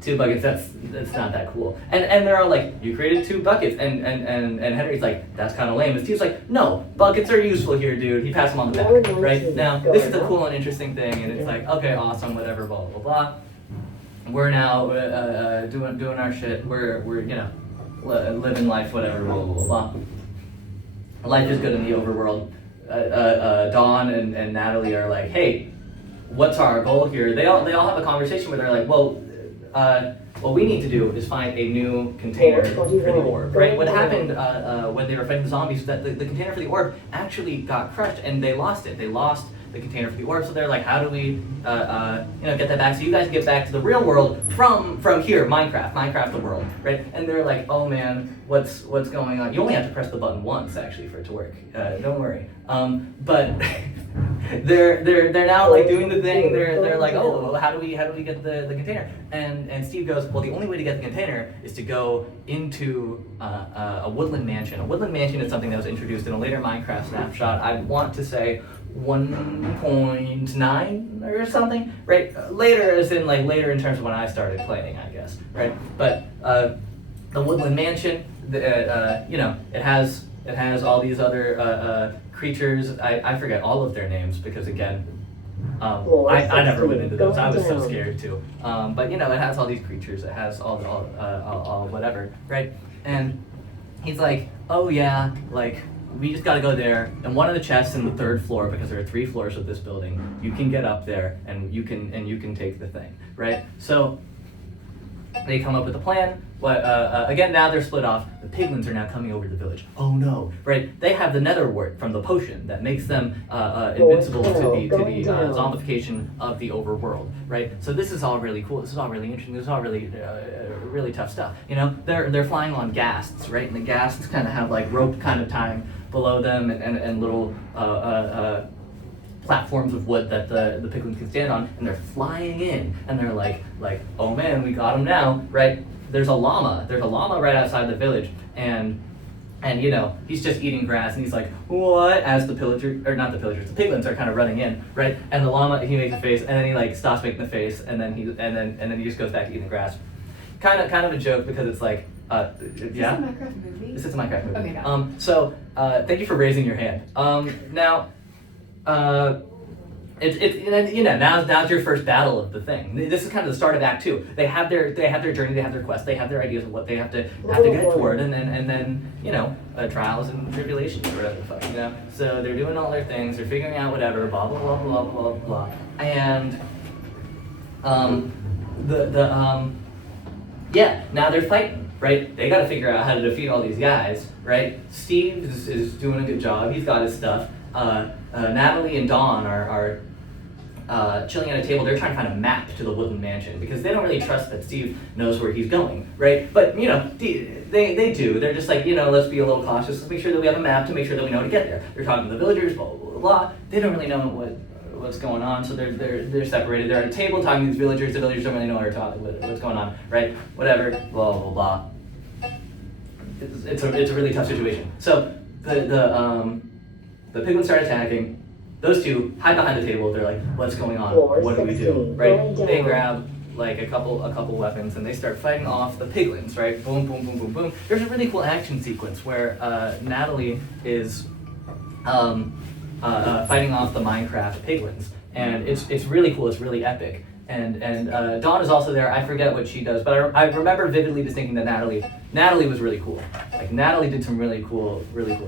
2 buckets, that's not that cool. And they're all like, you created 2 buckets. And Henry's like, that's kind of lame. And Steve's like, no, buckets are useful here, dude. He passed them on the back, right? Now, this is a cool and interesting thing, and it's like, okay, awesome, whatever, blah, blah, blah. We're now doing our shit. We're you know, living life, whatever, blah, blah, blah, blah. Life is good in the overworld. Dawn and Natalie are like, hey, what's our goal here? They all have a conversation where they're like, well, what we need to do is find a new container for the orb, right? What happened when they were fighting the zombies is that the container for the orb actually got crushed and they lost it. They lost the container for the orb, so they're like, how do we, you know, get that back? So you guys get back to the real world from here, Minecraft the world, right? And they're like, oh man, what's going on? You only have to press the button once actually for it to work. Don't worry. But they're now like doing the thing. They're like, oh, how do we get the container? And Steve goes, well, the only way to get the container is to go into a woodland mansion. A woodland mansion is something that was introduced in a later Minecraft snapshot. I want to say 1.9 or something, right? Later as in like later in terms of when I started playing, I guess, right? But the woodland mansion, you know, it has all these other creatures. I forget all of their names because again, I never went into those. I was so scared too. But you know, it has all these creatures. It has all whatever, right? And he's like, oh yeah, like we just gotta go there. And one of the chests in the 3rd floor, because there are 3 floors of this building, you can get up there and you can take the thing, right? So they come up with a plan. Again, now they're split off. The piglins are now coming over to the village. Oh no, right? They have the nether wart from the potion that makes them invincible to the zombification of the overworld, right? So this is all really cool. This is all really interesting. This is all really really tough stuff. You know, they're flying on ghasts, right? And the ghasts kind of have like rope kind of tying below them and little platforms of wood that the piglins can stand on, and they're flying in, and they're like, oh man, we got him now, right? There's a llama right outside the village, and you know, he's just eating grass, and he's like, what? As the piglins are kind of running in, right? And the llama, he makes a face, and then he like stops making the face, and then he just goes back to eating the grass. Kind of a joke because it's like, yeah. Is this a Minecraft movie? This is a Minecraft movie. Okay, got it. So thank you for raising your hand. Now. It's you know, now's your first battle of the thing. This is kind of the start of Act 2. They have their journey, they have their quest, they have their ideas of what they have to get toward, and then you know, trials and tribulations or whatever the fuck, you know. So they're doing all their things, they're figuring out whatever, blah blah blah blah blah blah, and yeah, now they're fighting, right? They got to figure out how to defeat all these guys, right? Steve is doing a good job. He's got his stuff. Natalie and Dawn are chilling at a table. They're trying to find a map to the woodland mansion because they don't really trust that Steve knows where he's going, right? But you know, they do. They're just like, you know, let's be a little cautious. Let's make sure that we have a map to make sure that we know how to get there. They're talking to the villagers, blah blah blah blah. They don't really know what's going on, so they're separated. They're at a table talking to these villagers. The villagers don't really know what's going on, right? Whatever, blah blah blah. It's a really tough situation. So the piglins start attacking. Those two hide behind the table. They're like, what's going on? What do we do? Right? They grab like a couple weapons and they start fighting off the piglins, right? Boom, boom, boom, boom, boom. There's a really cool action sequence where Natalie is fighting off the Minecraft piglins. And it's really cool, it's really epic. And Dawn is also there. I forget what she does, but I remember vividly just thinking that Natalie was really cool. Like Natalie did some really cool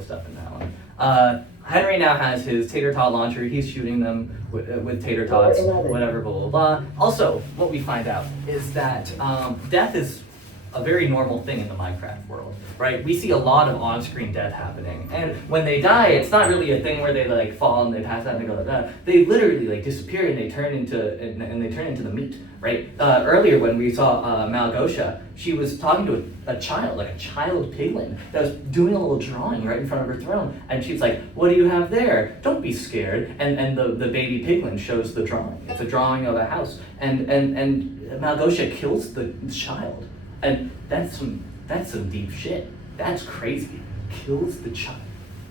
stuff in that one. Henry now has his tater tot launcher. He's shooting them with tater tots, whatever, blah, blah, blah. Also, what we find out is that death is a very normal thing in the Minecraft world, right? We see a lot of on-screen death happening, and when they die, it's not really a thing where they like fall and they pass out and they go like that. They literally like disappear and they turn into and they turn into the meat, right? Earlier when we saw Malgosha, she was talking to a child, like a child piglin, that was doing a little drawing right in front of her throne, and she's like, "What do you have there? Don't be scared." And the baby piglin shows the drawing. It's a drawing of a house, and Malgosha kills the child. And that's some deep shit. That's crazy. Kills the child.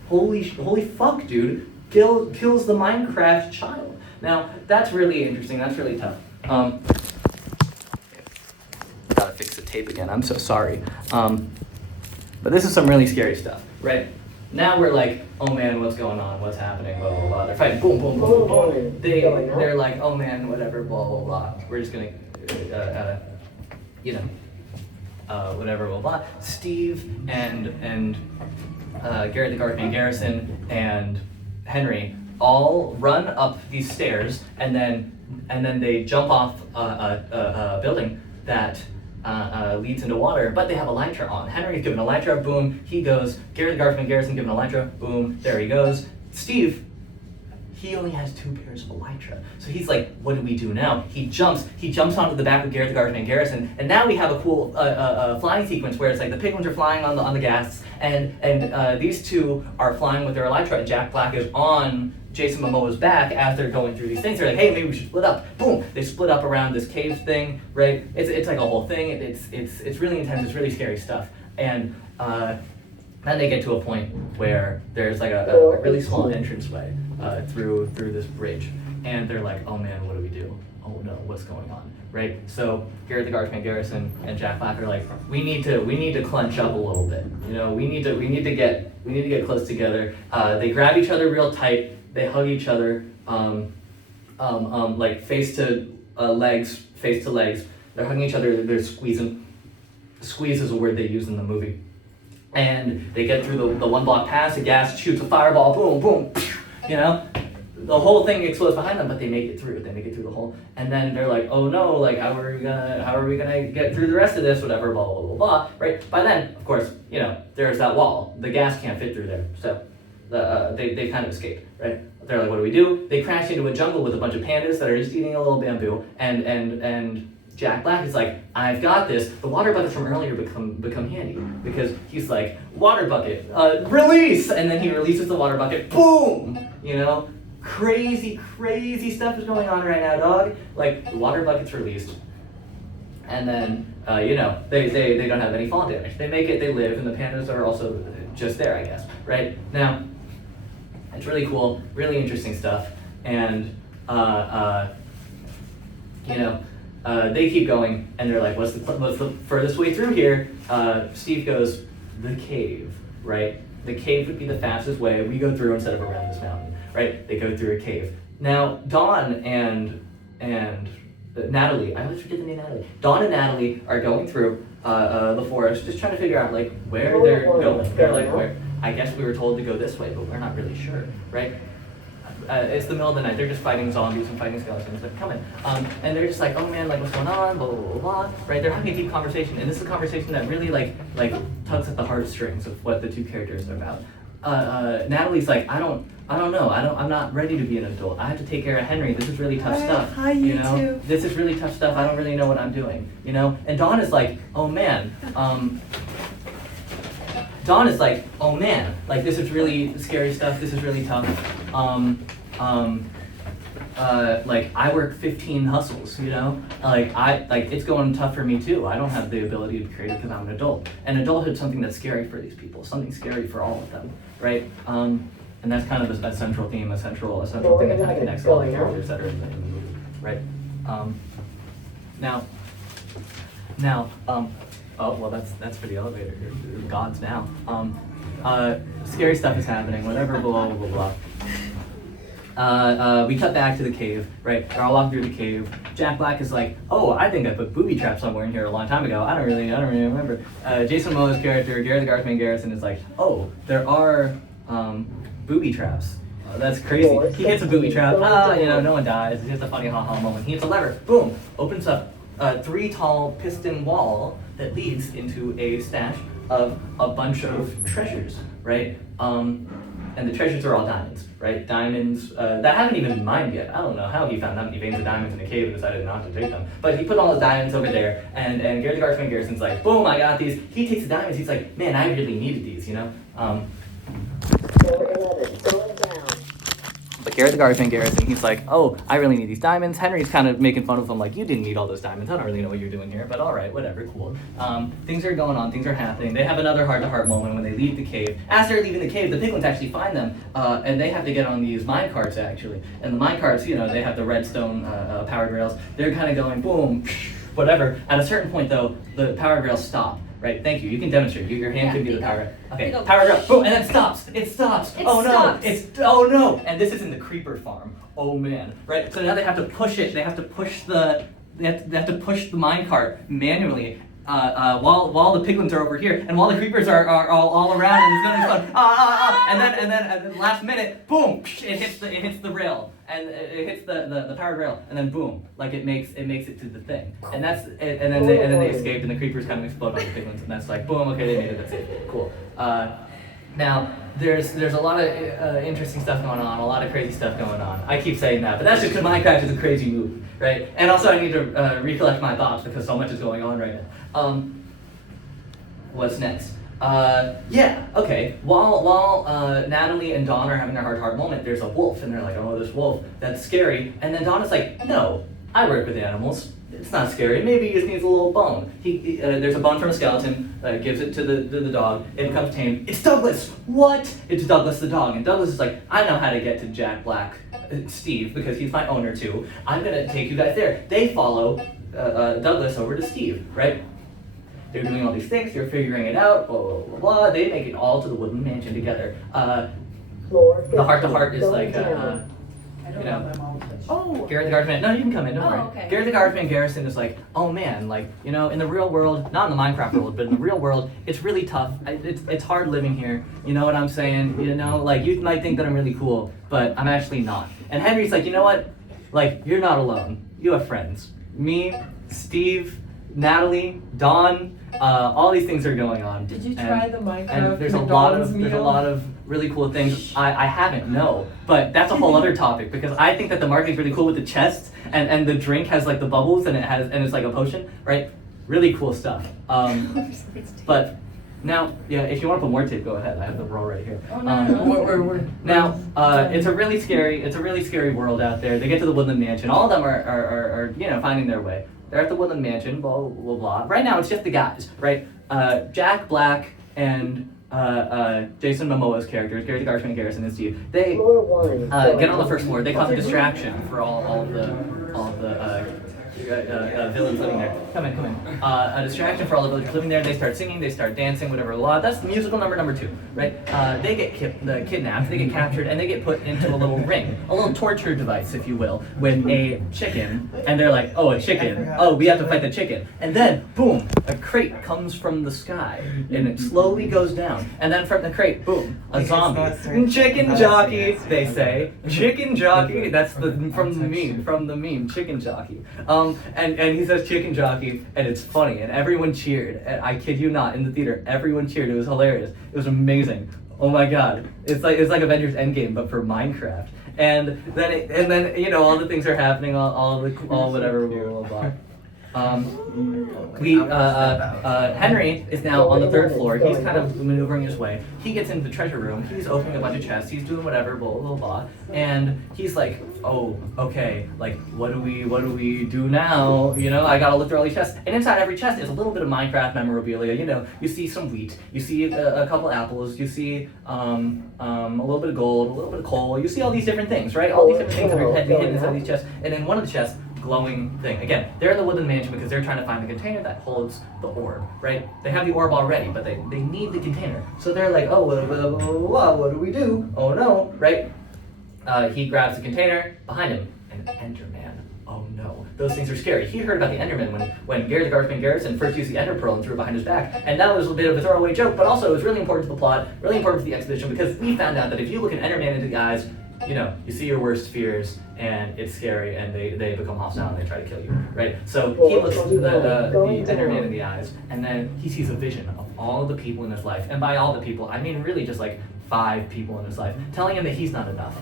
Holy fuck, dude. Kills the Minecraft child. Now, that's really interesting. That's really tough. Gotta fix the tape again. I'm so sorry. But this is some really scary stuff, right? Now we're like, oh man, what's going on? What's happening? Blah, blah, blah. They're fighting. Boom, boom, boom, boom. They're like, oh man, whatever, blah, blah, blah. We're just gonna, whatever, blah, blah. Steve and Garrett the Guardian Garrison and Henry all run up these stairs, and then they jump off a building that leads into water, but they have elytra on. Henry's given elytra, boom, he goes. Garrett the Guardian Garrison given elytra, boom, there he goes. Steve, he only has 2 pairs of elytra. So he's like, what do we do now? He jumps onto the back of Garrett the Guardian Garrison, and now we have a cool flying sequence where it's like the piglins are flying on the gas, and these two are flying with their elytra, and Jack Black is on Jason Momoa's back as they're going through these things. They're like, hey, maybe we should split up. Boom! They split up around this cave thing, right? It's like a whole thing. It's really intense. It's really scary stuff. And then they get to a point where there's like a really small entranceway through this bridge, and they're like, oh man, what do we do? Oh no, what's going on, right? So Garrett the Guardsman Garrison and Jack Black are like, we need to clench up a little bit. You know, we need to get close together. They grab each other real tight. They hug each other, like face to legs. They're hugging each other. They're squeezing. Squeeze is a word they use in the movie. And they get through the 1 block pass. The gas shoots a fireball. Boom, boom. You know, the whole thing explodes behind them, but they make it through. They make it through the hole. And then they're like, oh no, like how are we gonna get through the rest of this? Whatever, blah blah blah blah. Right. By then, of course, you know, there's that wall. The gas can't fit through there. So they kind of escape. Right. They're like, what do we do? They crash into a jungle with a bunch of pandas that are just eating a little bamboo. And Jack Black is like, I've got this. The water buckets from earlier become handy because he's like, water bucket, release! And then he releases the water bucket, boom! You know, crazy stuff is going on right now, dog. Like, the water bucket's released. And then, you know, they don't have any fall damage. They make it, they live, and the pandas are also just there, I guess, right? Now, it's really cool, really interesting stuff. And, you know, they keep going, and they're like, what's the furthest way through here? Steve goes, the cave, right? The cave would be the fastest way. We go through instead of around this mountain, right? They go through a cave. Now, Dawn and Natalie, I always forget the name Natalie. Dawn and Natalie are going through the forest, just trying to figure out like where they're going. They're like, where? I guess we were told to go this way, but we're not really sure, right? It's the middle of the night. They're just fighting zombies and fighting skeletons that come in. And they're just like, oh man, like what's going on, blah, blah, blah, blah, right? They're having a deep conversation. And this is a conversation that really like tugs at the heartstrings of what the two characters are about. Natalie's like, I don't know. I'm not ready to be an adult. I have to take care of Henry. This is really tough stuff. Hi, you know? This is really tough stuff. I don't really know what I'm doing, you know? And Dawn is like, oh man, like this is really scary stuff. This is really tough. Like I work 15 hustles, you know? Like it's going tough for me too. I don't have the ability to be creative because I'm an adult. And adulthood's something that's scary for these people, something scary for all of them, right? And that's kind of a central theme, a central thing that kind of connects all the characters that are in the movie, right? Oh, well, that's for the elevator. Gods now. Scary stuff is happening, whatever, blah, blah, blah, blah. We cut back to the cave, right? They're all walking through the cave. Jack Black is like, oh, I think I put booby traps somewhere in here a long time ago. I don't really remember. Jason Momoa's character, Garrett the Guardsman Garrison, is like, oh, there are booby traps. That's crazy. He hits a booby trap. No one dies. It's just a funny ha-ha moment. He hits a lever. Boom. Opens up a 3 tall piston wall that leads into a stash of a bunch of treasures, right? And the treasures are all diamonds, right? Diamonds that haven't even been mined yet. I don't know how he found that many veins of diamonds in a cave and decided not to take them. But he put all the diamonds over there, and Gary the Guardsman Garrison's like, boom, I got these. He takes the diamonds. He's like, man, I really needed these, you know? But Garrett the Guardsman Garrison, he's like, oh, I really need these diamonds. Henry's kind of making fun of him, like, you didn't need all those diamonds. I don't really know what you're doing here, but all right, whatever, cool. Things are going on, things are happening. They have another heart-to-heart moment when they leave the cave. As they're leaving the cave, the piglins actually find them, and they have to get on these mine carts, actually. And the mine carts, they have the redstone powered rails. They're kind of going, boom, whatever. At a certain point, though, the powered rails stop. Right, thank you. You can demonstrate. Your hand could be the power. Okay, power rail. Boom, and then stops. It stops. Oh no! And this is in the creeper farm. Oh man! Right. So now they have to push it. They have to push the. They have to push the minecart manually. While the piglins are over here, and while the creepers are all around, and it's going, and then at the last minute, boom! It hits the rail, and it hits the powered rail, and then boom! Like it makes it to the thing, and that's it, and then they escape, and the creepers kind of explode on the piglins, and that's like boom! Okay, they made it. That's it. Cool. Now there's a lot of interesting stuff going on, a lot of crazy stuff going on. I keep saying that, but that's just because Minecraft is a crazy movie, right? And also I need to recollect my thoughts because so much is going on right now. What's next? Okay. While Natalie and Dawn are having their heart moment, there's a wolf, and they're like, oh, this wolf, that's scary. And then Dawn is like, no, I work with animals. It's not scary. Maybe he just needs a little bone. There's a bone from a skeleton, gives it to the dog. It becomes tame. It's Douglas! What? It's Douglas the dog. And Douglas is like, I know how to get to Jack Black, Steve, because he's my owner too. I'm going to take you guys there. They follow Douglas over to Steve, right? They're doing all these things. They're figuring it out, blah, blah, blah, blah. They make it all to the Woodland Mansion together. The heart-to-heart is like, Garrett the Guardsman. No, you can come in. Don't worry. Okay. Garrett the Guardsman Garrison is like, oh man, like in the real world, not in the Minecraft world, but in the real world, it's really tough. It's hard living here. You know what I'm saying? Like you might think that I'm really cool, but I'm actually not. And Henry's like, you know what? Like you're not alone. You have friends. Me, Steve, Natalie, Dawn. All these things are going on. Did you try the Minecraft and there's McDonald's there's a lot of really cool things. I haven't, no. But that's a whole other topic because I think that the marketing's really cool with the chests and the drink has like the bubbles and it's like a potion, right? Really cool stuff. But now, if you want to put more tape, go ahead. I have the roll right here. Oh no. Now, it's a really scary world out there. They get to the Woodland Mansion. All of them are finding their way. They're at the Woodland Mansion, blah, blah, blah. Right now, it's just the guys, right? Jack Black and Jason Momoa's characters, Gary the Guardsman Garrison and Steve, they get on the first floor. They cause a distraction for all of the villains living there. Come in. A distraction for all the villagers living there. They start singing, they start dancing, whatever. That's musical number 2, right? They get kidnapped, they get captured, and they get put into a little ring, a little torture device, if you will, with a chicken. And they're like, oh, a chicken. Oh, we have to fight the chicken. And then, boom, a crate comes from the sky, and it slowly goes down. And then from the crate, boom, a zombie. Chicken jockey, they say. Chicken jockey. That's from the meme, chicken jockey. And he says chicken jockey, and it's funny, and everyone cheered. And I kid you not, in the theater, everyone cheered. It was hilarious. It was amazing. Oh my god, it's like Avengers Endgame, but for Minecraft. And then all the things are happening, all whatever, blah blah blah. Henry is now on the 3rd floor. He's kind of maneuvering his way. He gets into the treasure room. He's opening a bunch of chests. He's doing whatever, blah blah blah. And he's like, oh, okay, like what do we do now? I gotta look through all these chests. And inside every chest is a little bit of Minecraft memorabilia. You see some wheat. You see a couple apples. You see a little bit of gold, a little bit of coal. You see all these different things, right? All these different things that are hidden inside these chests. And in one of the chests, glowing thing. Again, they're in the Woodland Mansion because they're trying to find the container that holds the orb, right? They have the orb already, but they need the container. So they're like, oh, what do we do? Oh no, right? He grabs the container, behind him, an Enderman. Oh no. those things are scary. He heard about the Enderman when Garrett the Guardsman Garrison first used the Ender Pearl and threw it behind his back, and that was a bit of a throwaway joke, but also it was really important to the plot, really important to the expedition, because we found out that if you look an Enderman into the eyes, you see your worst fears, and it's scary, and they become hostile and they try to kill you, right? So he looks the Enderman in the eyes, and then he sees a vision of all of the people in his life, and by all the people, I mean really just like 5 people in his life, telling him that he's not enough,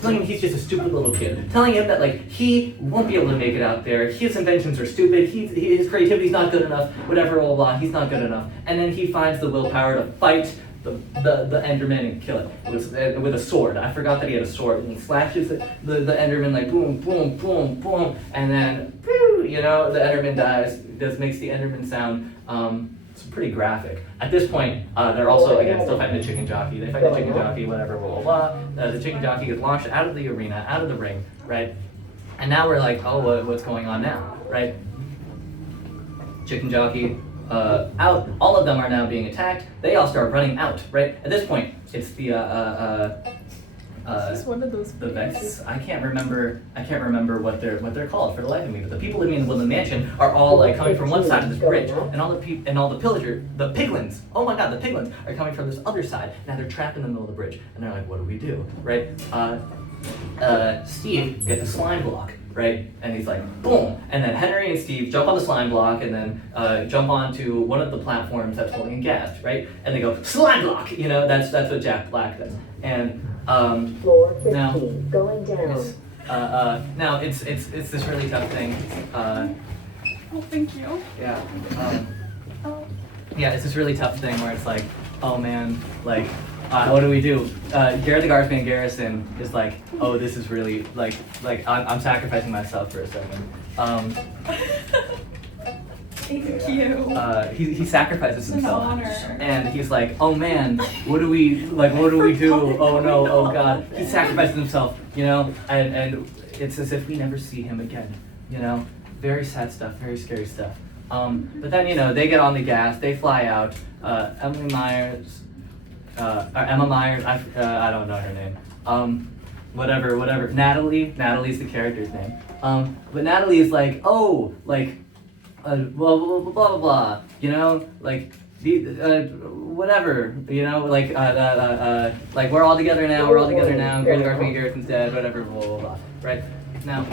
telling him he's just a stupid little kid, telling him that like he won't be able to make it out there, his inventions are stupid, his creativity's not good enough, whatever, blah, blah, blah, he's not good enough, and then he finds the willpower to fight the Enderman and kill it with a sword. I forgot that he had a sword, and he slashes the Enderman like boom, boom, boom, boom, and then the Enderman dies. It makes the Enderman sound. It's pretty graphic. At this point, they're also again still fighting the chicken jockey. They fight the chicken jockey, whatever, blah blah blah. The chicken jockey gets launched out of the arena, out of the ring, right? And now we're like, oh, what's going on now, right? Chicken jockey. Out. All of them are now being attacked. They all start running out. Right at this point, it's the Is this one of those the Vex. I can't remember what they're called for the life of me. But the people living in the Woodland Mansion are all like coming from one side of this bridge, and all the piglins. Oh my God, the piglins are coming from this other side. Now they're trapped in the middle of the bridge, and they're like, what do we do? Right? Steve gets a slime block. Right, and he's like, boom, and then Henry and Steve jump on the slime block and then jump onto one of the platforms that's holding a gas, right? And they go slime block, that's what Jack Black does. And Floor 15, now, going down. now it's this really tough thing. Oh, thank you. Yeah. Oh. Yeah, it's this really tough thing where it's like, oh man, like. What do we do? Garrett the Guardsman Garrison is like, oh, this is really like I'm sacrificing myself for a second. Thank you. He sacrifices It's an himself, honor. and he's like, oh man, what do we do? Oh no, oh God, he sacrifices himself, and it's as if we never see him again, very sad stuff, very scary stuff. But then they get on the gas, they fly out. Emma Myers, I don't know her name. Whatever. Natalie's the character's name. But Natalie is like, oh, like, blah, blah, blah, blah, blah, like, whatever, like, we're all together now, Gary the Guardsman Garrison's dead, whatever, blah, blah, blah, right? Now,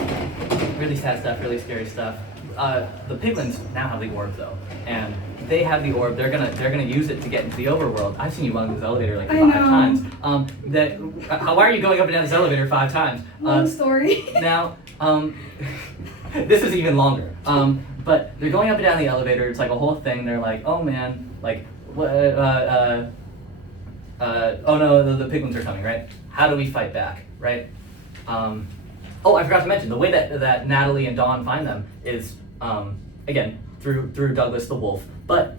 really sad stuff, really scary stuff. The piglins now have the orb though, and they have the orb. They're gonna use it to get into the overworld. I've seen you on this elevator like 5 times. Why are you going up and down this elevator 5 times? Long story. Now, this is even longer. But they're going up and down the elevator. It's like a whole thing. They're like, oh man, like what? Oh no, the piglins are coming, right? How do we fight back, right? Oh, I forgot to mention the way that Natalie and Dawn find them is again through Douglas the Wolf, but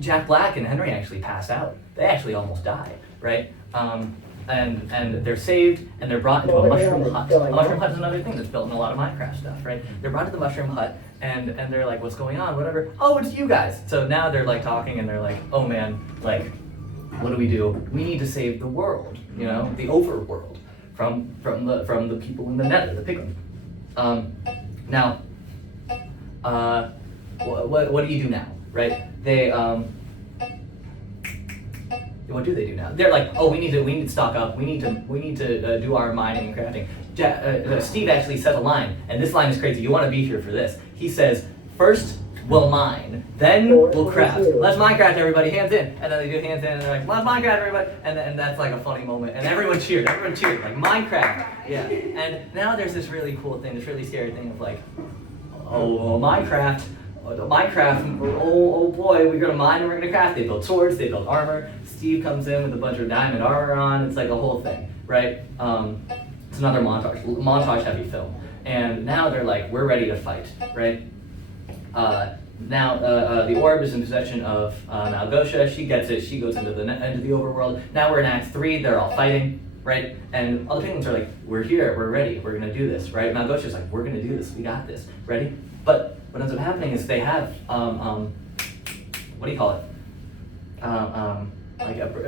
Jack Black and Henry actually pass out. They actually almost die, right? And they're saved and they're brought into a mushroom hut. A mushroom hut is another thing that's built in a lot of Minecraft stuff, right? They're brought to the mushroom hut and they're like, what's going on? Whatever. Oh, it's you guys. So now they're like talking and they're like, oh man, like, what do? We need to save the world, the overworld from the people in the nether, the piglins. Now, what do you do now, right? They what do they do now? They're like, oh, we need to stock up. We need to do our mining and crafting. Steve actually said a line, and this line is crazy. You want to be here for this. He says, first we'll mine, then we'll craft. Let's Minecraft, everybody, hands in. And then they do hands in, and they're like, let's Minecraft, everybody. And that's like a funny moment. And everyone cheered, like Minecraft. Yeah. And now there's this really cool thing, this really scary thing of like, oh, Minecraft, oh boy, we're gonna mine and we're gonna craft. They build swords, they build armor. Steve comes in with a bunch of diamond armor on. It's like a whole thing, right? It's another montage heavy film. And now they're like, we're ready to fight, right? Now the orb is in possession of Malgosha. She gets it. She goes into the overworld. Now we're in Act 3. They're all fighting, right? And all the penguins are like, we're here. We're ready. We're gonna do this, right? Malgosha's like, we're gonna do this. We got this. Ready? But what ends up happening is they have what do you call it?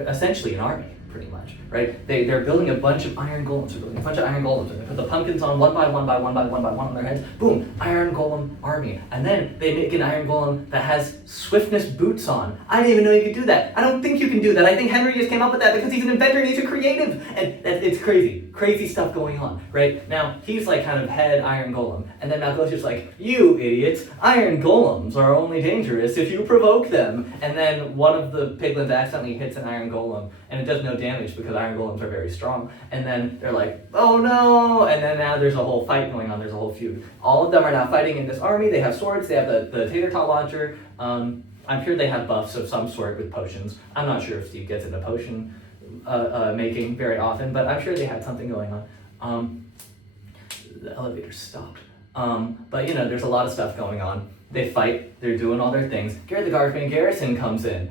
Essentially an army, pretty much, right? They're building a bunch of iron golems. They're building a bunch of iron golems, and they put the pumpkins on one by one on their heads. Boom, iron golem army. And then they make an iron golem that has swiftness boots on. I didn't even know you could do that. I don't think you can do that. I think Henry just came up with that because he's an inventor and he's a creative. And it's crazy stuff going on, right? Now, he's like kind of head iron golem. And then Malgosia's like, you idiots, iron golems are only dangerous if you provoke them. And then one of the piglins accidentally hits an iron golem, and it does no damage because iron golems are very strong. And then they're like, oh no! And then now there's a whole fight going on, there's a whole feud. All of them are now fighting in this army. They have swords, they have the tater tot launcher. I'm sure they have buffs of some sort with potions. I'm not sure if Steve gets into potion making very often, but I'm sure they had something going on. The elevator stopped. But you know, there's a lot of stuff going on. They fight, they're doing all their things. Garrett the Guardsman Garrison comes in.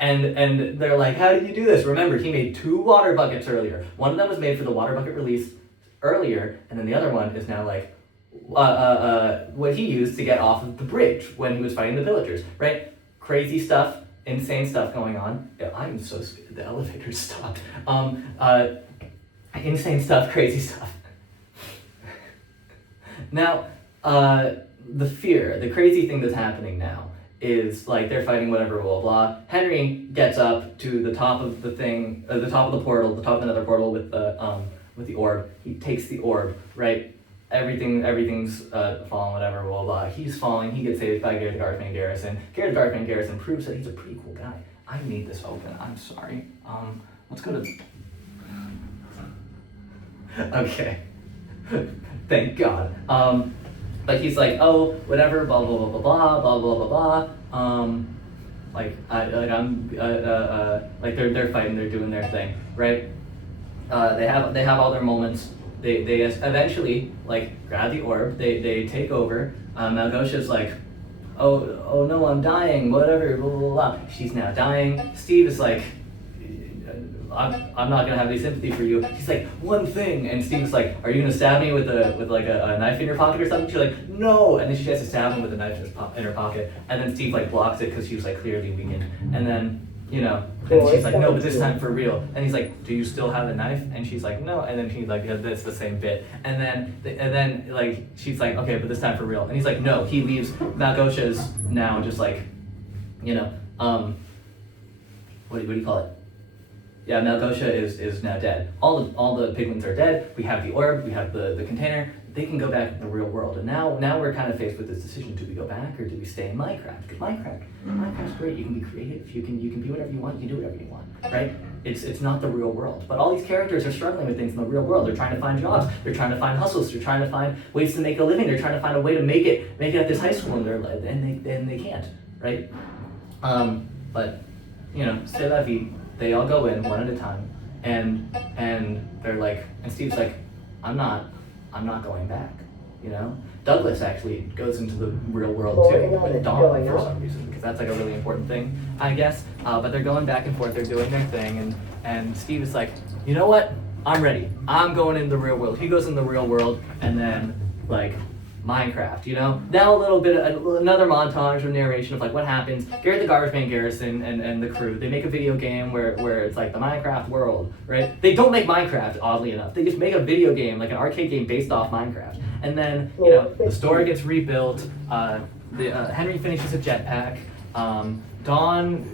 And they're like, how did you do this? Remember, he made 2 water buckets earlier. One of them was made for the water bucket release earlier, and then the other one is now like what he used to get off of the bridge when he was fighting the villagers, right? Crazy stuff, insane stuff going on. Yeah, I'm so scared. The elevator stopped. Insane stuff, crazy stuff. Now, the crazy thing that's happening now is like they're fighting whatever, blah, blah. Henry gets up to the top of the thing, the top of the portal, the top of another portal with the orb. He takes the orb, right? Everything's falling, whatever, blah, blah. He's falling, he gets saved by Garrett the Guardsman Garrison. Garrett the Guardsman Garrison proves that he's a pretty cool guy. I need this open, I'm sorry. Let's go to... Okay. Thank God. But he's like, oh, whatever, blah blah blah blah blah blah blah blah blah. They're fighting, they're doing their thing, right? They have all their moments. They eventually like grab the orb. They take over. Malgosia's like, oh no, I'm dying. Whatever, blah blah blah. She's now dying. Steve is like, I'm not gonna have any sympathy for you. She's like, one thing, and Steve's like, are you gonna stab me with like a knife in your pocket or something? She's like, no, and then she has to stab him with a knife in her pocket, and then Steve like blocks it because she was like clearly weakened, and then and she's like, no, but this time for real, and he's like, do you still have a knife? And she's like, no, and then he's like, yeah, that's the same bit, and then like she's like, okay, but this time for real, and he's like, no, he leaves. Malgosia's now just like, what do you call it? Yeah, Malgosia is now dead. All the piglins are dead. We have the orb, we have the container. They can go back in the real world. And now we're kind of faced with this decision: do we go back or do we stay in Minecraft? Because Minecraft's great. You can be creative. You can be whatever you want. You can do whatever you want, right? It's not the real world. But all these characters are struggling with things in the real world. They're trying to find jobs. They're trying to find hustles. They're trying to find ways to make a living. They're trying to find a way to make it at this high school, and they can't, right? But c'est la vie. They all go in one at a time, and they're like, and Steve's like, I'm not going back, Douglas actually goes into the real world too, with Dawn for some reason, because that's like a really important thing, I guess. But they're going back and forth, they're doing their thing, and Steve is like, you know what? I'm ready. I'm going into the real world. He goes in the real world, and then like Minecraft, Now a little bit, another montage of narration of like what happens. Garrett the Guardsman Garrison and the crew, they make a video game where it's like the Minecraft world, right? They don't make Minecraft, oddly enough. They just make a video game, like an arcade game based off Minecraft. And then, the story gets rebuilt, Henry finishes a jetpack, Dawn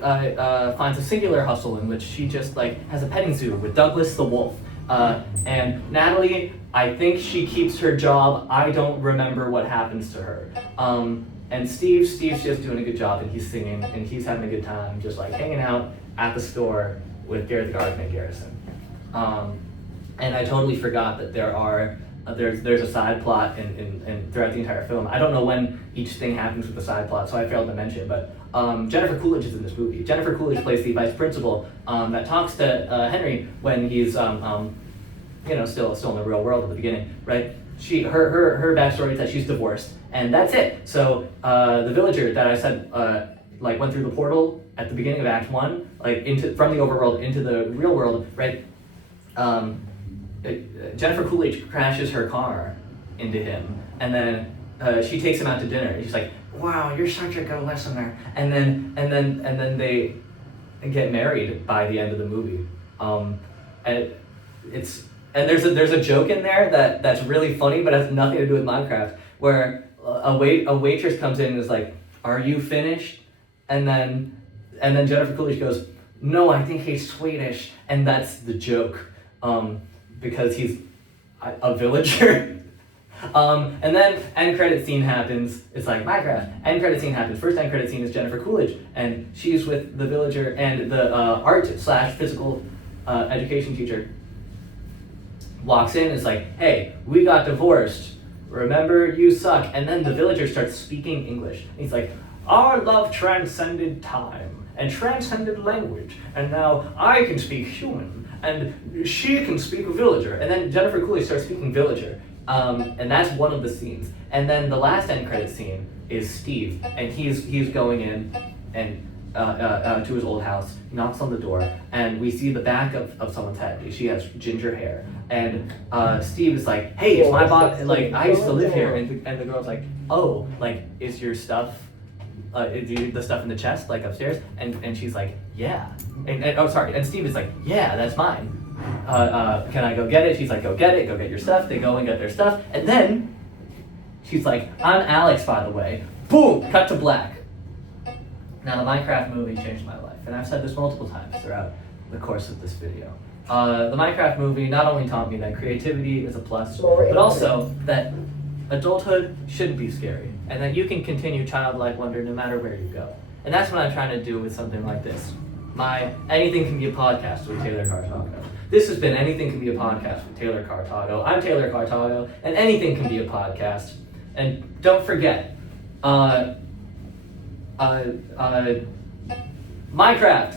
finds a singular hustle in which she just like has a petting zoo with Douglas the wolf. And Natalie, I think she keeps her job. I don't remember what happens to her. And Steve's just doing a good job, and he's singing, and he's having a good time, just like hanging out at the store with Garrett the Guardsman Garrison. And I totally forgot that there's a side plot in throughout the entire film. I don't know when each thing happens with the side plot, so I failed to mention, but Jennifer Coolidge is in this movie. Jennifer Coolidge plays the vice principal that talks to Henry when he's still in the real world at the beginning, right? Her backstory is that she's divorced, and that's it. So the villager that I said went through the portal at the beginning of Act 1, from the overworld into the real world, right? Jennifer Coolidge crashes her car into him, and then she takes him out to dinner. She's like, "Wow, you're such a good listener." And then get married by the end of the movie. And there's a joke in there that's really funny, but has nothing to do with Minecraft, where a waitress comes in and is like, "Are you finished?" And then Jennifer Coolidge goes, "No, I think he's Swedish," and that's the joke, because he's a villager. And then end credit scene happens. It's like Minecraft. End credit scene happens. First end credit scene is Jennifer Coolidge, and she's with the villager, and the art/physical education teacher walks in and is like, "Hey, we got divorced. Remember, you suck." And then the villager starts speaking English. And he's like, "Our love transcended time and transcended language, and now I can speak human, and she can speak villager." And then Jennifer Coolidge starts speaking villager. And that's one of the scenes. And then the last end credit scene is Steve, and he's going in and to his old house, knocks on the door, and we see the back of someone's head. She has ginger hair, and Steve is like, "Hey, it's my box. Like, I used to live here." And the girl's like, "Oh, like, is your stuff, is the stuff in the chest, like upstairs?" And she's like, "Yeah." And Steve is like, "Yeah, that's mine. Can I go get it?" She's like, "Go get it, go get your stuff." They go and get their stuff, and then she's like, "I'm Alex, by the way." Boom, cut to black. Now, the Minecraft movie changed my life, and I've said this multiple times throughout the course of this video. The Minecraft movie not only taught me that creativity is a plus, but also that adulthood shouldn't be scary, and that you can continue childlike wonder no matter where you go. And that's what I'm trying to do with something like this. My Anything Can Be a Podcast with Taylor Cartago. This has been Anything Can Be a Podcast with Taylor Cartago. I'm Taylor Cartago, and anything can be a podcast. And don't forget, Minecraft.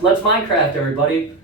Let's Minecraft, everybody.